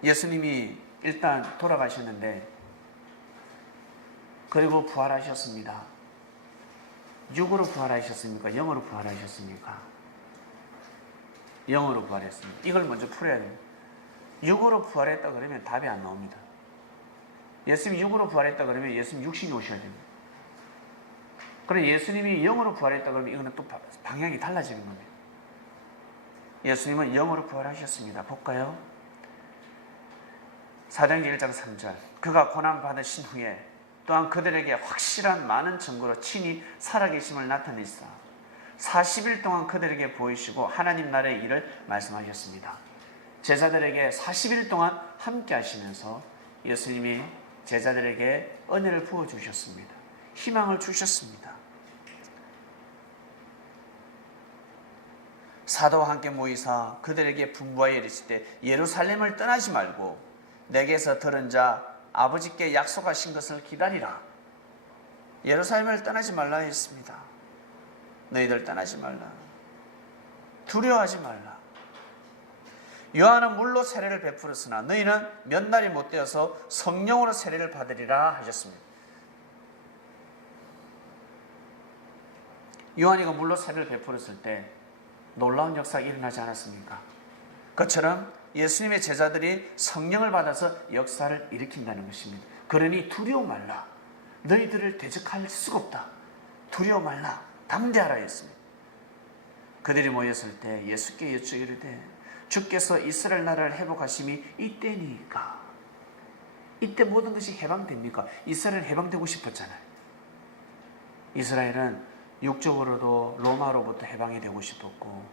예수님이 일단 돌아가셨는데 그리고 부활하셨습니다. 육으로 부활하셨습니까? 영으로 부활하셨습니까? 영으로 부활했습니다. 이걸 먼저 풀어야 됩니다. 육으로 부활했다 그러면 답이 안 나옵니다. 예수님이 육으로 부활했다 그러면 예수님 육신이 오셔야 됩니다. 그런데 예수님이 영으로 부활했다 그러면 이거는 또 방향이 달라지는 겁니다. 예수님은 영으로 부활하셨습니다. 볼까요? 사도행전 1장 3절, 그가 고난받으신 후에 또한 그들에게 확실한 많은 증거로 친히 살아계심을 나타내사 40일 동안 그들에게 보이시고 하나님 나라의 일을 말씀하셨습니다. 제자들에게 40일 동안 함께 하시면서 예수님이 제자들에게 은혜를 부어주셨습니다. 희망을 주셨습니다. 사도와 함께 모이사 그들에게 분부하여 이르시되 예루살렘을 떠나지 말고 내게서 들은 자 아버지께 약속하신 것을 기다리라. 예루살렘을 떠나지 말라 했습니다. 너희들 떠나지 말라. 두려워하지 말라. 요한은 물로 세례를 베풀었으나 너희는 몇 날이 못 되어서 성령으로 세례를 받으리라 하셨습니다. 요한이가 물로 세례를 베풀었을 때 놀라운 역사가 일어나지 않았습니까? 그처럼 예수님의 제자들이 성령을 받아서 역사를 일으킨다는 것입니다. 그러니 두려워 말라. 너희들을 대적할 수가 없다. 두려워 말라. 담대하라 했습니다. 그들이 모였을 때 예수께 여쭈기르되 주께서 이스라엘 나라를 회복하심이 이때니까. 이때 모든 것이 해방됩니까? 이스라엘은 해방되고 싶었잖아요. 이스라엘은 육적으로도 로마로부터 해방이 되고 싶었고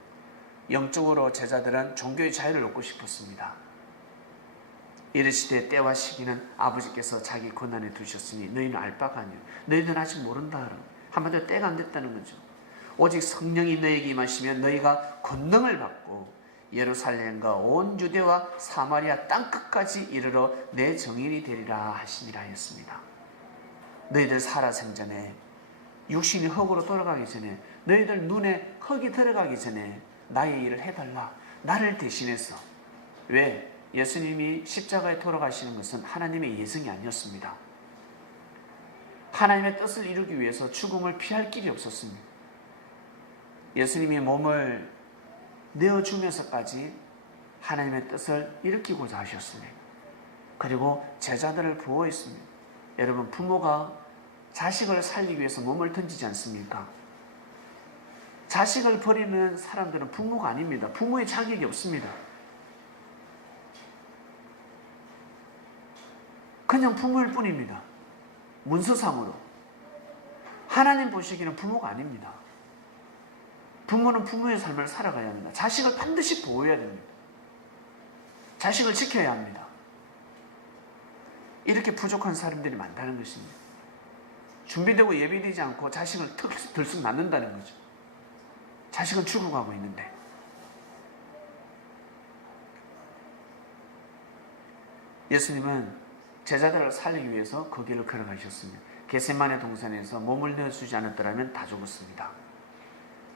영적으로 제자들은 종교의 자유를 얻고 싶었습니다. 이르시되 때와 시기는 아버지께서 자기 권한에 두셨으니 너희는 알 바가 아니요 너희는 아직 모른다. 한마디로 때가 안 됐다는 거죠. 오직 성령이 너희에게 임하시면 너희가 권능을 받고 예루살렘과 온 유대와 사마리아 땅끝까지 이르러 내 정인이 되리라 하시니라 했습니다. 너희들 살아생전에 육신이 흙으로 돌아가기 전에 너희들 눈에 흙이 들어가기 전에 나의 일을 해달라. 나를 대신해서. 왜? 예수님이 십자가에 돌아가시는 것은 하나님의 예정이 아니었습니다. 하나님의 뜻을 이루기 위해서 죽음을 피할 길이 없었습니다. 예수님이 몸을 내어주면서까지 하나님의 뜻을 일으키고자 하셨습니다. 그리고 제자들을 보호했습니다. 여러분, 부모가 자식을 살리기 위해서 몸을 던지지 않습니까? 자식을 버리는 사람들은 부모가 아닙니다. 부모의 자격이 없습니다. 그냥 부모일 뿐입니다. 문서상으로. 하나님 보시기에는 부모가 아닙니다. 부모는 부모의 삶을 살아가야 합니다. 자식을 반드시 보호해야 됩니다. 자식을 지켜야 합니다. 이렇게 부족한 사람들이 많다는 것입니다. 준비되고 예비되지 않고 자식을 들쑥 낳는다는 거죠. 자식은 죽어가고 있는데. 예수님은 제자들을 살리기 위해서 그 길을 걸어가셨습니다. 겟세마네 동산에서 몸을 내어주지 않았더라면 다 죽었습니다.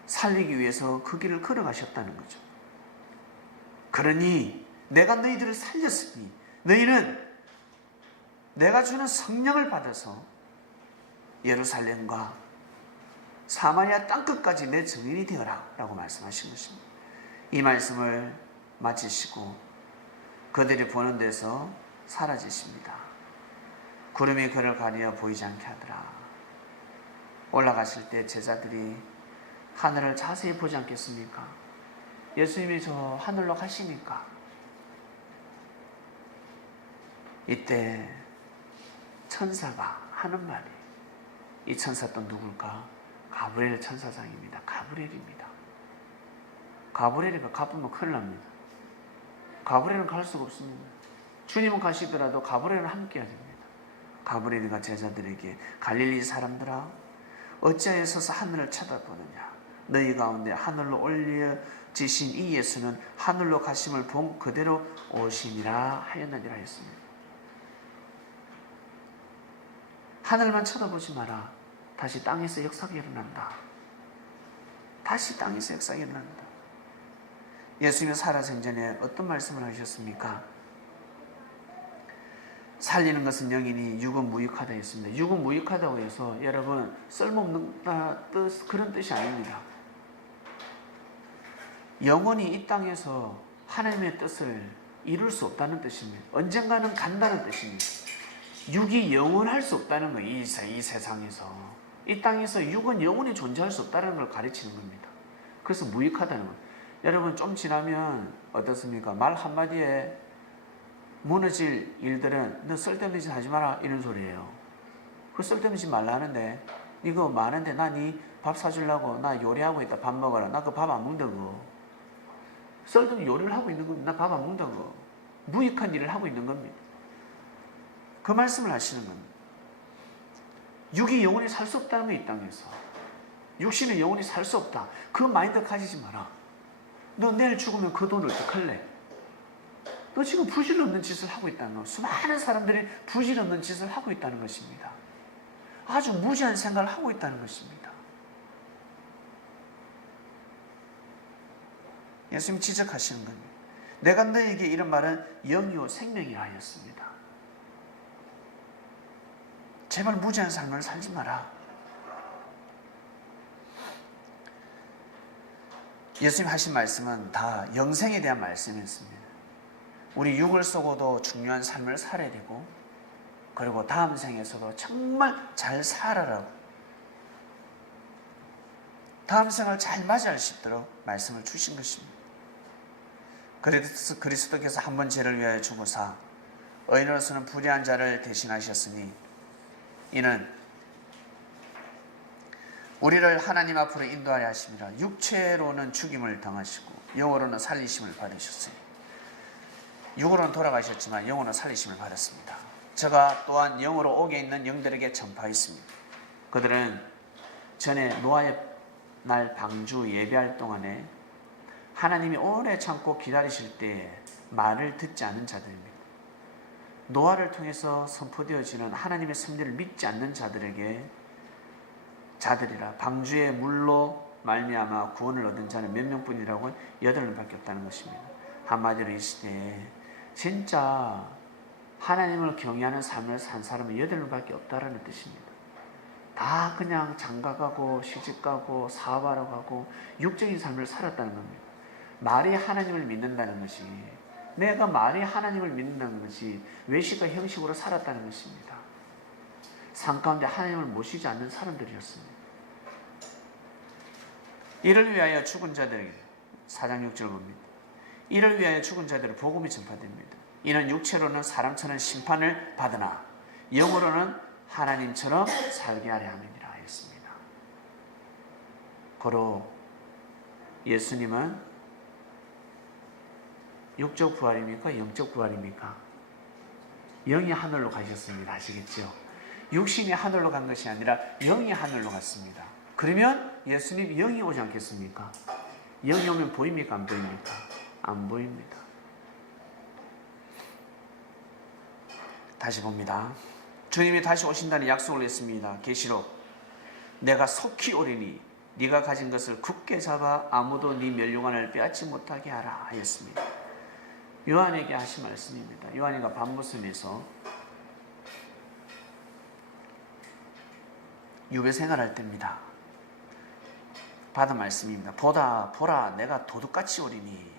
살리기 위해서 그 길을 걸어가셨다는 거죠. 그러니 내가 너희들을 살렸으니 너희는 내가 주는 성령을 받아서 예루살렘과 사마리아 땅끝까지 내 증인이 되어라 라고 말씀하신 것입니다. 이 말씀을 마치시고 그들이 보는 데서 사라지십니다. 구름이 그를 가리어 보이지 않게 하더라. 올라가실 때 제자들이 하늘을 자세히 보지 않겠습니까? 예수님이 저 하늘로 가시니까. 이때 천사가 하는 말이, 이 천사 또 누굴까? 가브리엘 천사장입니다. 가브리엘입니다. 가브리엘이가 가쁘면 큰일 납니다. 가브리엘은 갈 수가 없습니다. 주님은 가시더라도 가브리엘은 함께 해야 됩니다. 가브리엘이가 제자들에게 갈릴리 사람들아 어찌하여 서서 하늘을 쳐다보느냐. 너희 가운데 하늘로 올려지신 이 예수는 하늘로 가심을 본 그대로 오시니라 하였느니라 했습니다. 하늘만 쳐다보지 마라. 다시 땅에서 역사가 일어난다. 다시 땅에서 역사가 일어난다. 예수님이 살아생전에 어떤 말씀을 하셨습니까? 살리는 것은 영이니 육은 무익하다 했습니다. 육은 무익하다고 해서 여러분 쓸모없는 그런 뜻이 아닙니다. 영원히 이 땅에서 하나님의 뜻을 이룰 수 없다는 뜻입니다. 언젠가는 간다는 뜻입니다. 육이 영원할 수 없다는 거예요. 이 세상에서. 이 땅에서 육은 영원히 존재할 수 없다는 걸 가르치는 겁니다. 그래서 무익하다는 거예요. 여러분 좀 지나면 어떻습니까? 말 한마디에 무너질 일들은 너 쓸데없는 짓 하지 마라 이런 소리예요. 그 쓸데없는 짓 말라 하는데 이거 많은데 나 니 밥 사주려고 나 요리하고 있다. 밥 먹어라. 나 그 밥 안 먹는다고. 썰든 요리를 하고 있는 겁니다. 나 밥 안 먹는다고. 무익한 일을 하고 있는 겁니다. 그 말씀을 하시는 겁니다. 육이 영원히 살 수 없다는 거예요. 이 땅에서. 육신은 영원히 살 수 없다. 그 마인드 가지지 마라. 너 내일 죽으면 그 돈을 어떡할래? 너 지금 부질 없는 짓을 하고 있다는 거. 수많은 사람들이 부질 없는 짓을 하고 있다는 것입니다. 아주 무지한 생각을 하고 있다는 것입니다. 예수님 지적하시는 겁니다. 내가 너에게 이런 말은 영이요 생명이라 하였습니다. 제발 무지한 삶을 살지 마라. 예수님 하신 말씀은 다 영생에 대한 말씀이었습니다. 우리 육을 쓰고도 중요한 삶을 살아야 되고, 그리고 다음 생에서도 정말 잘 살아라고, 다음 생을 잘 맞이할 수 있도록 말씀을 주신 것입니다. 그리스도께서 한 번 죄를 위하여 죽으사 의인으로서는 불의한 자를 대신하셨으니 이는 우리를 하나님 앞으로 인도하려 하심이라. 육체로는 죽임을 당하시고 영으로는 살리심을 받으셨으니, 육으로는 돌아가셨지만 영으로는 살리심을 받았습니다. 저가 또한 영으로 옥에 있는 영들에게 전파했습니다. 그들은 전에 노아의 날 방주 예배할 동안에 하나님이 오래 참고 기다리실 때에 말을 듣지 않은 자들입니다. 노아를 통해서 선포되어지는 하나님의 섭리를 믿지 않는 자들이라 방주의 물로 말미암아 구원을 얻은 자는 몇 명뿐이라고 8명밖에 없다는 것입니다. 한마디로 이 시대에 진짜 하나님을 경외하는 삶을 산 사람은 8명밖에 없다라는 뜻입니다. 다 그냥 장가가고 시집가고 사업하러 가고 육적인 삶을 살았다는 겁니다. 말이 하나님을 믿는다는 것이, 내가 말이 하나님을 믿는다는 것이 외식과 형식으로 살았다는 것입니다. 삶 가운데 하나님을 모시지 않는 사람들이었습니다. 이를 위하여 죽은 자들에게 4장 6절 봅니다. 이를 위하여 죽은 자들의 복음이 전파됩니다. 이는 육체로는 사람처럼 심판을 받으나 영으로는 하나님처럼 살게 하려 함이니라 하였습니다. 고로 예수님은 육적 부활입니까? 영적 부활입니까? 영이 하늘로 가셨습니다. 아시겠죠? 육신이 하늘로 간 것이 아니라 영이 하늘로 갔습니다. 그러면 예수님 영이 오지 않겠습니까? 영이 오면 보입니까? 안 보입니까? 안 보입니다. 다시 봅니다. 주님이 다시 오신다는 약속을 했습니다. 계시록 내가 속히 오리니 네가 가진 것을 굳게 잡아 아무도 네 멸류관을 빼앗지 못하게 하라 하였습니다. 요한에게 하신 말씀입니다. 요한이가 밤무선에서 유배 생활할 때입니다. 받은 말씀입니다. 보라 내가 도둑같이 오리니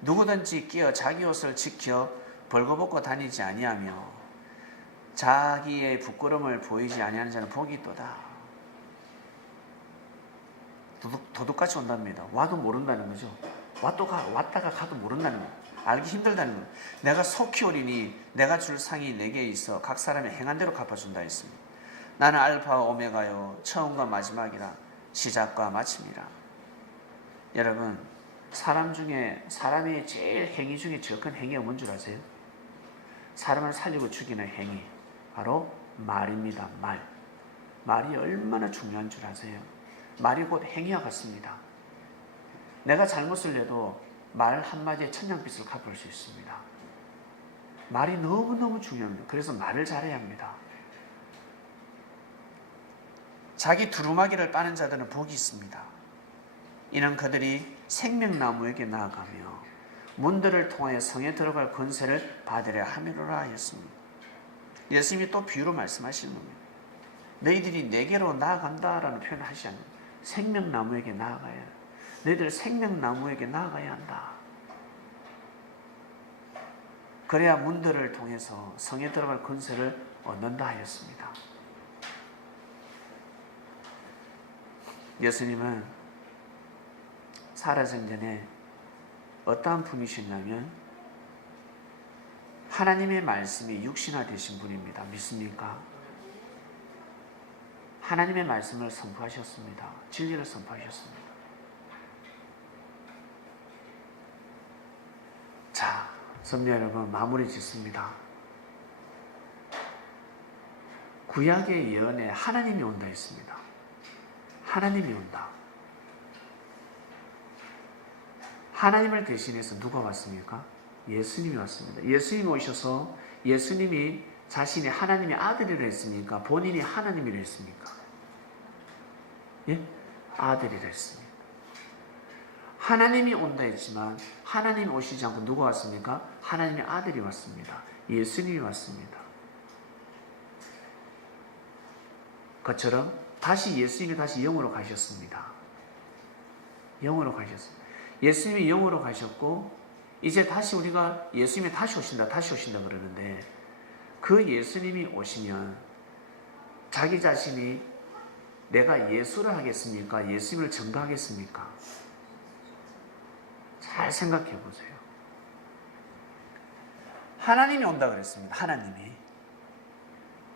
누구든지 끼어 자기 옷을 지켜 벌거벗고 다니지 아니하며 자기의 부끄러움을 보이지 아니하는 자는 복이 있도다. 도둑같이 온답니다. 와도 모른다는 거죠. 왔다가 가도 모른다는 거예요. 알기 힘들다는 거예요. 내가 속히 오리니 내가 줄 상이 내게 있어 각 사람의 행한 대로 갚아준다 했습니다. 나는 알파와 오메가요 처음과 마지막이라 시작과 마침이라. 여러분, 사람 중에 사람이 제일 행위 중에 제일 큰 행위가 뭔 줄 아세요? 사람을 살리고 죽이는 행위, 바로 말입니다. 말이 얼마나 중요한 줄 아세요? 말이 곧 행위와 같습니다. 내가 잘못을 해도 말 한마디에 천냥빚을 갚을 수 있습니다. 말이 너무너무 중요합니다. 그래서 말을 잘해야 합니다. 자기 두루마기를 빠는 자들은 복이 있습니다. 이는 그들이 생명나무에게 나아가며 문들을 통하여 성에 들어갈 권세를 받으려 함이로라 하였습니다. 예수님이 또 비유로 말씀하시는 겁니다. 너희들이 내게로 나아간다라는 표현을 하시지 않는 거예요. 생명나무에게 나아가야 한다. 너희들 생명나무에게 나아가야 한다. 그래야 문들을 통해서 성에 들어갈 권세를 얻는다 하였습니다. 예수님은 살아생전에 어떠한 분이셨냐면 하나님의 말씀이 육신화 되신 분입니다. 믿습니까? 하나님의 말씀을 선포하셨습니다. 진리를 선포하셨습니다. 자, 성도 여러분, 마무리 짓습니다. 구약의 예언에 하나님이 온다 했습니다. 하나님이 온다. 하나님을 대신해서 누가 왔습니까? 예수님이 왔습니다. 예수님이 오셔서 예수님이 자신이 하나님의 아들이라 했습니까? 본인이 하나님이라 했습니까? 예? 아들이라 했습니다. 하나님이 온다 했지만 하나님이 오시지 않고 누가 왔습니까? 하나님의 아들이 왔습니다. 예수님이 왔습니다. 그처럼 예수님이 다시 영으로 가셨습니다. 영으로 가셨습니다. 예수님이 영으로 가셨고 이제 다시 우리가 예수님이 다시 오신다 그러는데 그 예수님이 오시면 자기 자신이 내가 예수를 하겠습니까? 예수님을 전가하겠습니까? 잘 생각해 보세요. 하나님이 온다 그랬습니다.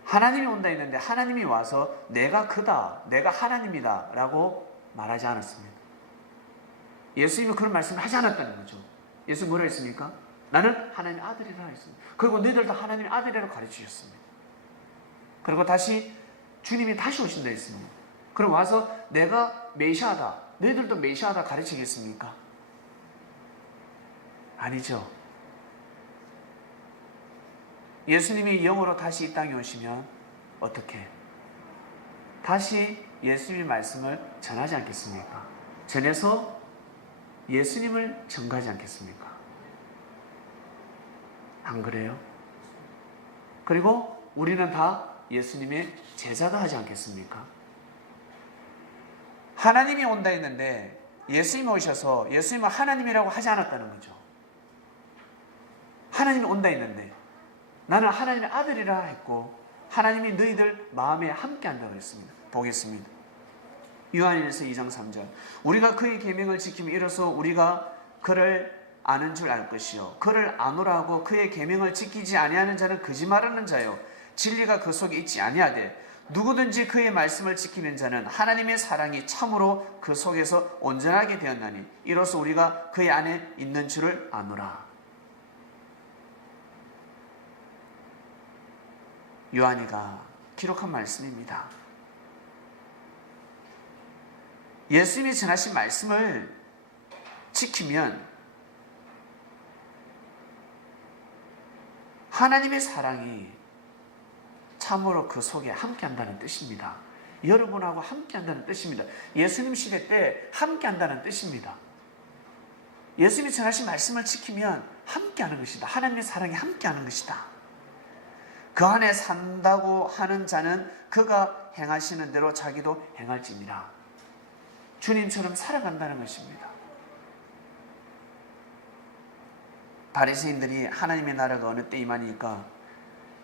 하나님이 온다 했는데 하나님이 와서 내가 그다, 내가 하나님이다 라고 말하지 않았습니다. 예수님이 그런 말씀을 하지 않았다는 거죠. 예수 뭐라 했습니까? 나는 하나님의 아들이라 했습니다. 그리고 너희들도 하나님의 아들이라고 가르치셨습니다. 그리고 다시 주님이 다시 오신다 했습니다. 그럼 와서 내가 메시아다, 너희들도 메시아다 가르치겠습니까? 아니죠. 예수님이 영으로 다시 이 땅에 오시면 어떻게? 다시 예수님의 말씀을 전하지 않겠습니까? 전해서 예수님을 전가하지 않겠습니까? 안 그래요? 그리고 우리는 다 예수님의 제자가 하지 않겠습니까? 하나님이 온다 했는데 예수님이 오셔서 예수님은 하나님이라고 하지 않았다는 거죠. 하나님이 온다 했는데 나는 하나님의 아들이라 했고 하나님이 너희들 마음에 함께 한다고 했습니다. 보겠습니다. 요한일서 2장 3절 우리가 그의 계명을 지키면 이로써 우리가 그를 아는 줄 알 것이요 그를 아노라고 그의 계명을 지키지 아니하는 자는 거짓말하는 자요 진리가 그 속에 있지 아니하되 누구든지 그의 말씀을 지키는 자는 하나님의 사랑이 참으로 그 속에서 온전하게 되었나니 이로써 우리가 그의 안에 있는 줄을 아노라. 요한이가 기록한 말씀입니다. 예수님이 전하신 말씀을 지키면 하나님의 사랑이 참으로 그 속에 함께한다는 뜻입니다. 여러분하고 함께한다는 뜻입니다. 예수님 시대 때 함께한다는 뜻입니다. 예수님이 전하신 말씀을 지키면 함께하는 것이다. 하나님의 사랑이 함께하는 것이다. 그 안에 산다고 하는 자는 그가 행하시는 대로 자기도 행할지니라. 주님처럼 살아간다는 것입니다. 바리새인들이 하나님의 나라가 어느 때 임하니까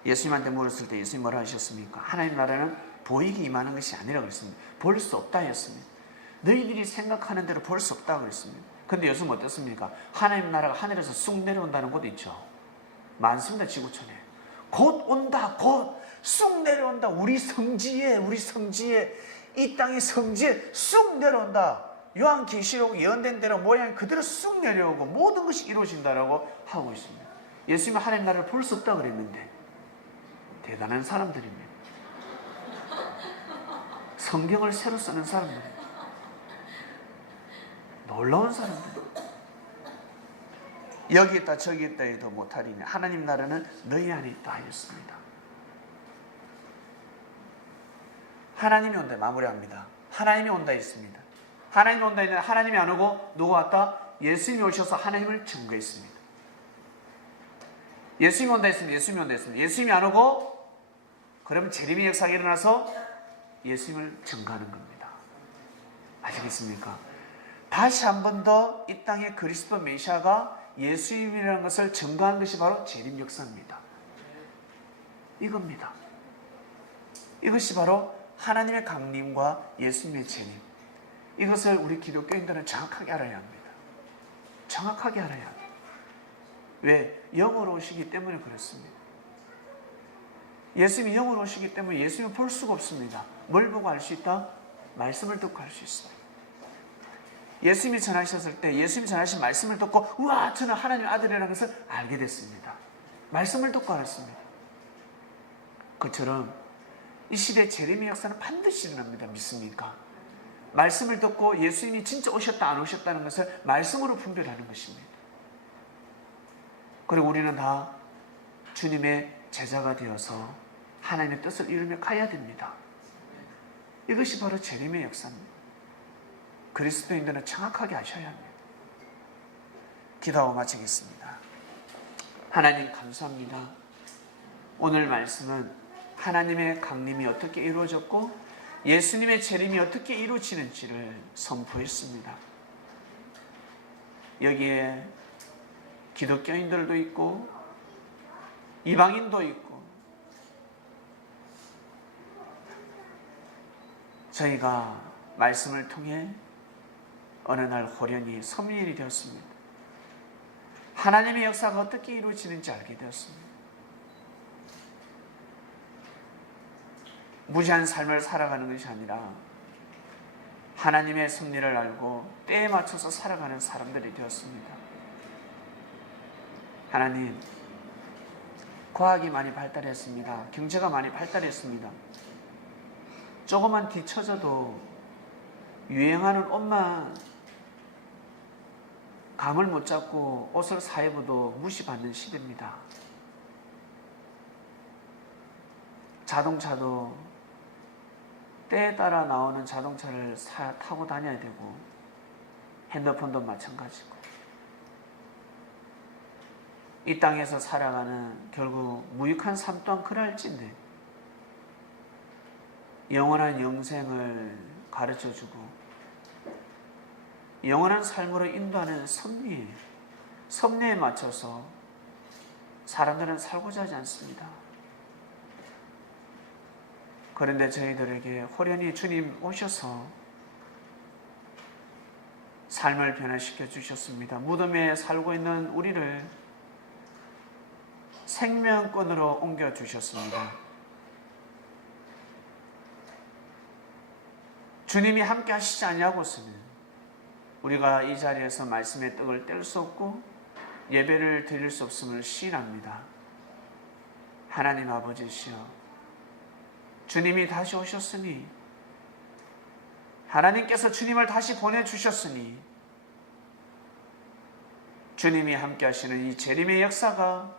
예수님한테 물었을 때 예수님 뭐라 하셨습니까? 하나님 나라는 보이게 임하는 것이 아니라고 했습니다. 볼 수 없다 했습니다. 너희들이 생각하는 대로 볼 수 없다고 했습니다. 근데 요즘 어떻습니까? 하나님 나라가 하늘에서 쑥 내려온다는 곳 있죠. 많습니다. 지구촌에. 곧 온다. 곧 쑥 내려온다. 우리 성지에 이 땅의 성지에 쑥 내려온다. 요한계시록 예언된 대로 모양이 그대로 쑥 내려오고 모든 것이 이루어진다라고 하고 있습니다. 예수님은 하나님 나라를 볼 수 없다고 그랬는데 대단한 사람들입니다. 성경을 새로 쓰는 사람들, 놀라운 사람들. 여기 있다 저기 있다 해도 못하리니 하나님 나라는 너희 안에 있다 하였습니다. 하나님이 온다. 마무리합니다. 하나님이 온다 했습니다. 하나님이 온다 했는데 하나님이 안 오고 누가 왔다? 예수님이 오셔서 하나님을 증거했습니다. 예수님이 온다 했습니다. 예수님이 온다 했습니다. 예수님이 안 오고 그러면 재림의 역사가 일어나서 예수님을 증거하는 겁니다. 아시겠습니까? 다시 한 번 더 이 땅에 그리스도 메시아가 예수님이라는 것을 증거한 것이 바로 재림 역사입니다. 이겁니다. 이것이 바로 하나님의 강림과 예수님의 재림. 이것을 우리 기독교인들은 정확하게 알아야 합니다. 정확하게 알아야 합니다. 왜? 영으로 오시기 때문에 그렇습니다. 예수님이 영으로 오시기 때문에 예수님을 볼 수가 없습니다. 뭘 보고 알 수 있다? 말씀을 듣고 알 수 있습니다. 예수님이 전하셨을 때 예수님이 전하신 말씀을 듣고 우와 저는 하나님의 아들이라는 것을 알게 됐습니다. 말씀을 듣고 알았습니다. 그처럼 이 시대 재림의 역사는 반드시 일어납니다. 믿습니까? 말씀을 듣고 예수님이 진짜 오셨다 안 오셨다는 것을 말씀으로 분별하는 것입니다. 그리고 우리는 다 주님의 제자가 되어서 하나님의 뜻을 이루며 가야 됩니다. 이것이 바로 재림의 역사입니다. 그리스도인들은 정확하게 아셔야 합니다. 기도하고 마치겠습니다. 하나님 감사합니다. 오늘 말씀은 하나님의 강림이 어떻게 이루어졌고 예수님의 재림이 어떻게 이루어지는지를 선포했습니다. 여기에 기독교인들도 있고 이방인도 있고 저희가 말씀을 통해 어느 날 호련히 섭리일이 되었습니다. 하나님의 역사가 어떻게 이루어지는지 알게 되었습니다. 무지한 삶을 살아가는 것이 아니라 하나님의 섭리를 알고 때에 맞춰서 살아가는 사람들이 되었습니다. 하나님, 과학이 많이 발달했습니다. 경제가 많이 발달했습니다. 조금만 뒤처져도 유행하는 옷만 감을 못 잡고 옷을 사입어도 무시받는 시대입니다. 자동차도 때에 따라 나오는 자동차를 타고 다녀야 되고 핸드폰도 마찬가지고 이 땅에서 살아가는 결국 무익한 삶 또한 그럴진데 영원한 영생을 가르쳐주고 영원한 삶으로 인도하는 섭리에 맞춰서 사람들은 살고자 하지 않습니다. 그런데 저희들에게 호련히 주님 오셔서 삶을 변화시켜 주셨습니다. 무덤에 살고 있는 우리를 생명권으로 옮겨 주셨습니다. 주님이 함께 하시지 아니하고서는 우리가 이 자리에서 말씀의 떡을 뗄 수 없고 예배를 드릴 수 없음을 시인합니다. 하나님 아버지시여, 주님이 다시 오셨으니 하나님께서 주님을 다시 보내주셨으니 주님이 함께 하시는 이 재림의 역사가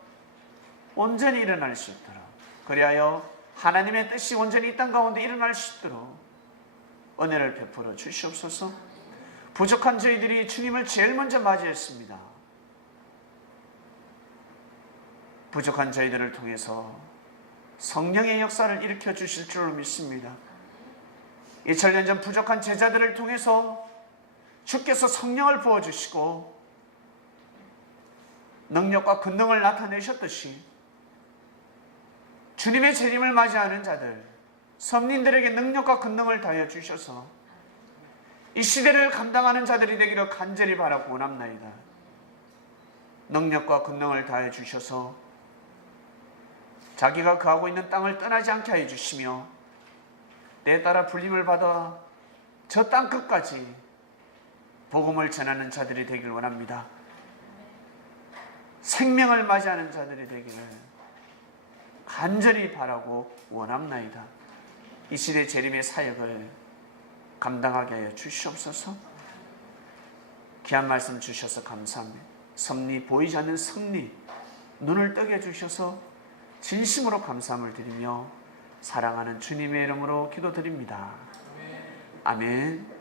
온전히 일어날 수 있도록, 그리하여 하나님의 뜻이 온전히 이 땅 가운데 일어날 수 있도록 은혜를 베풀어 주시옵소서. 부족한 저희들이 주님을 제일 먼저 맞이했습니다. 부족한 저희들을 통해서 성령의 역사를 일으켜 주실 줄로 믿습니다. 2000년 전 부족한 제자들을 통해서 주께서 성령을 부어주시고 능력과 권능을 나타내셨듯이 주님의 재림을 맞이하는 자들, 선민들에게 능력과 권능을 다하여 주셔서 이 시대를 감당하는 자들이 되기를 간절히 바라고 원합나이다. 능력과 권능을 다해 주셔서 자기가 거하고 있는 땅을 떠나지 않게 하여 주시며 때에 따라 불림을 받아 저 땅 끝까지 복음을 전하는 자들이 되기를 원합니다. 생명을 맞이하는 자들이 되기를 간절히 바라고 원합나이다. 이 시대 재림의 사역을 감당하게 하여 주시옵소서. 귀한 말씀 주셔서 감사합니다. 섭리, 보이지 않는 승리, 눈을 뜨게 해주셔서 진심으로 감사함을 드리며 사랑하는 주님의 이름으로 기도드립니다. 아멘.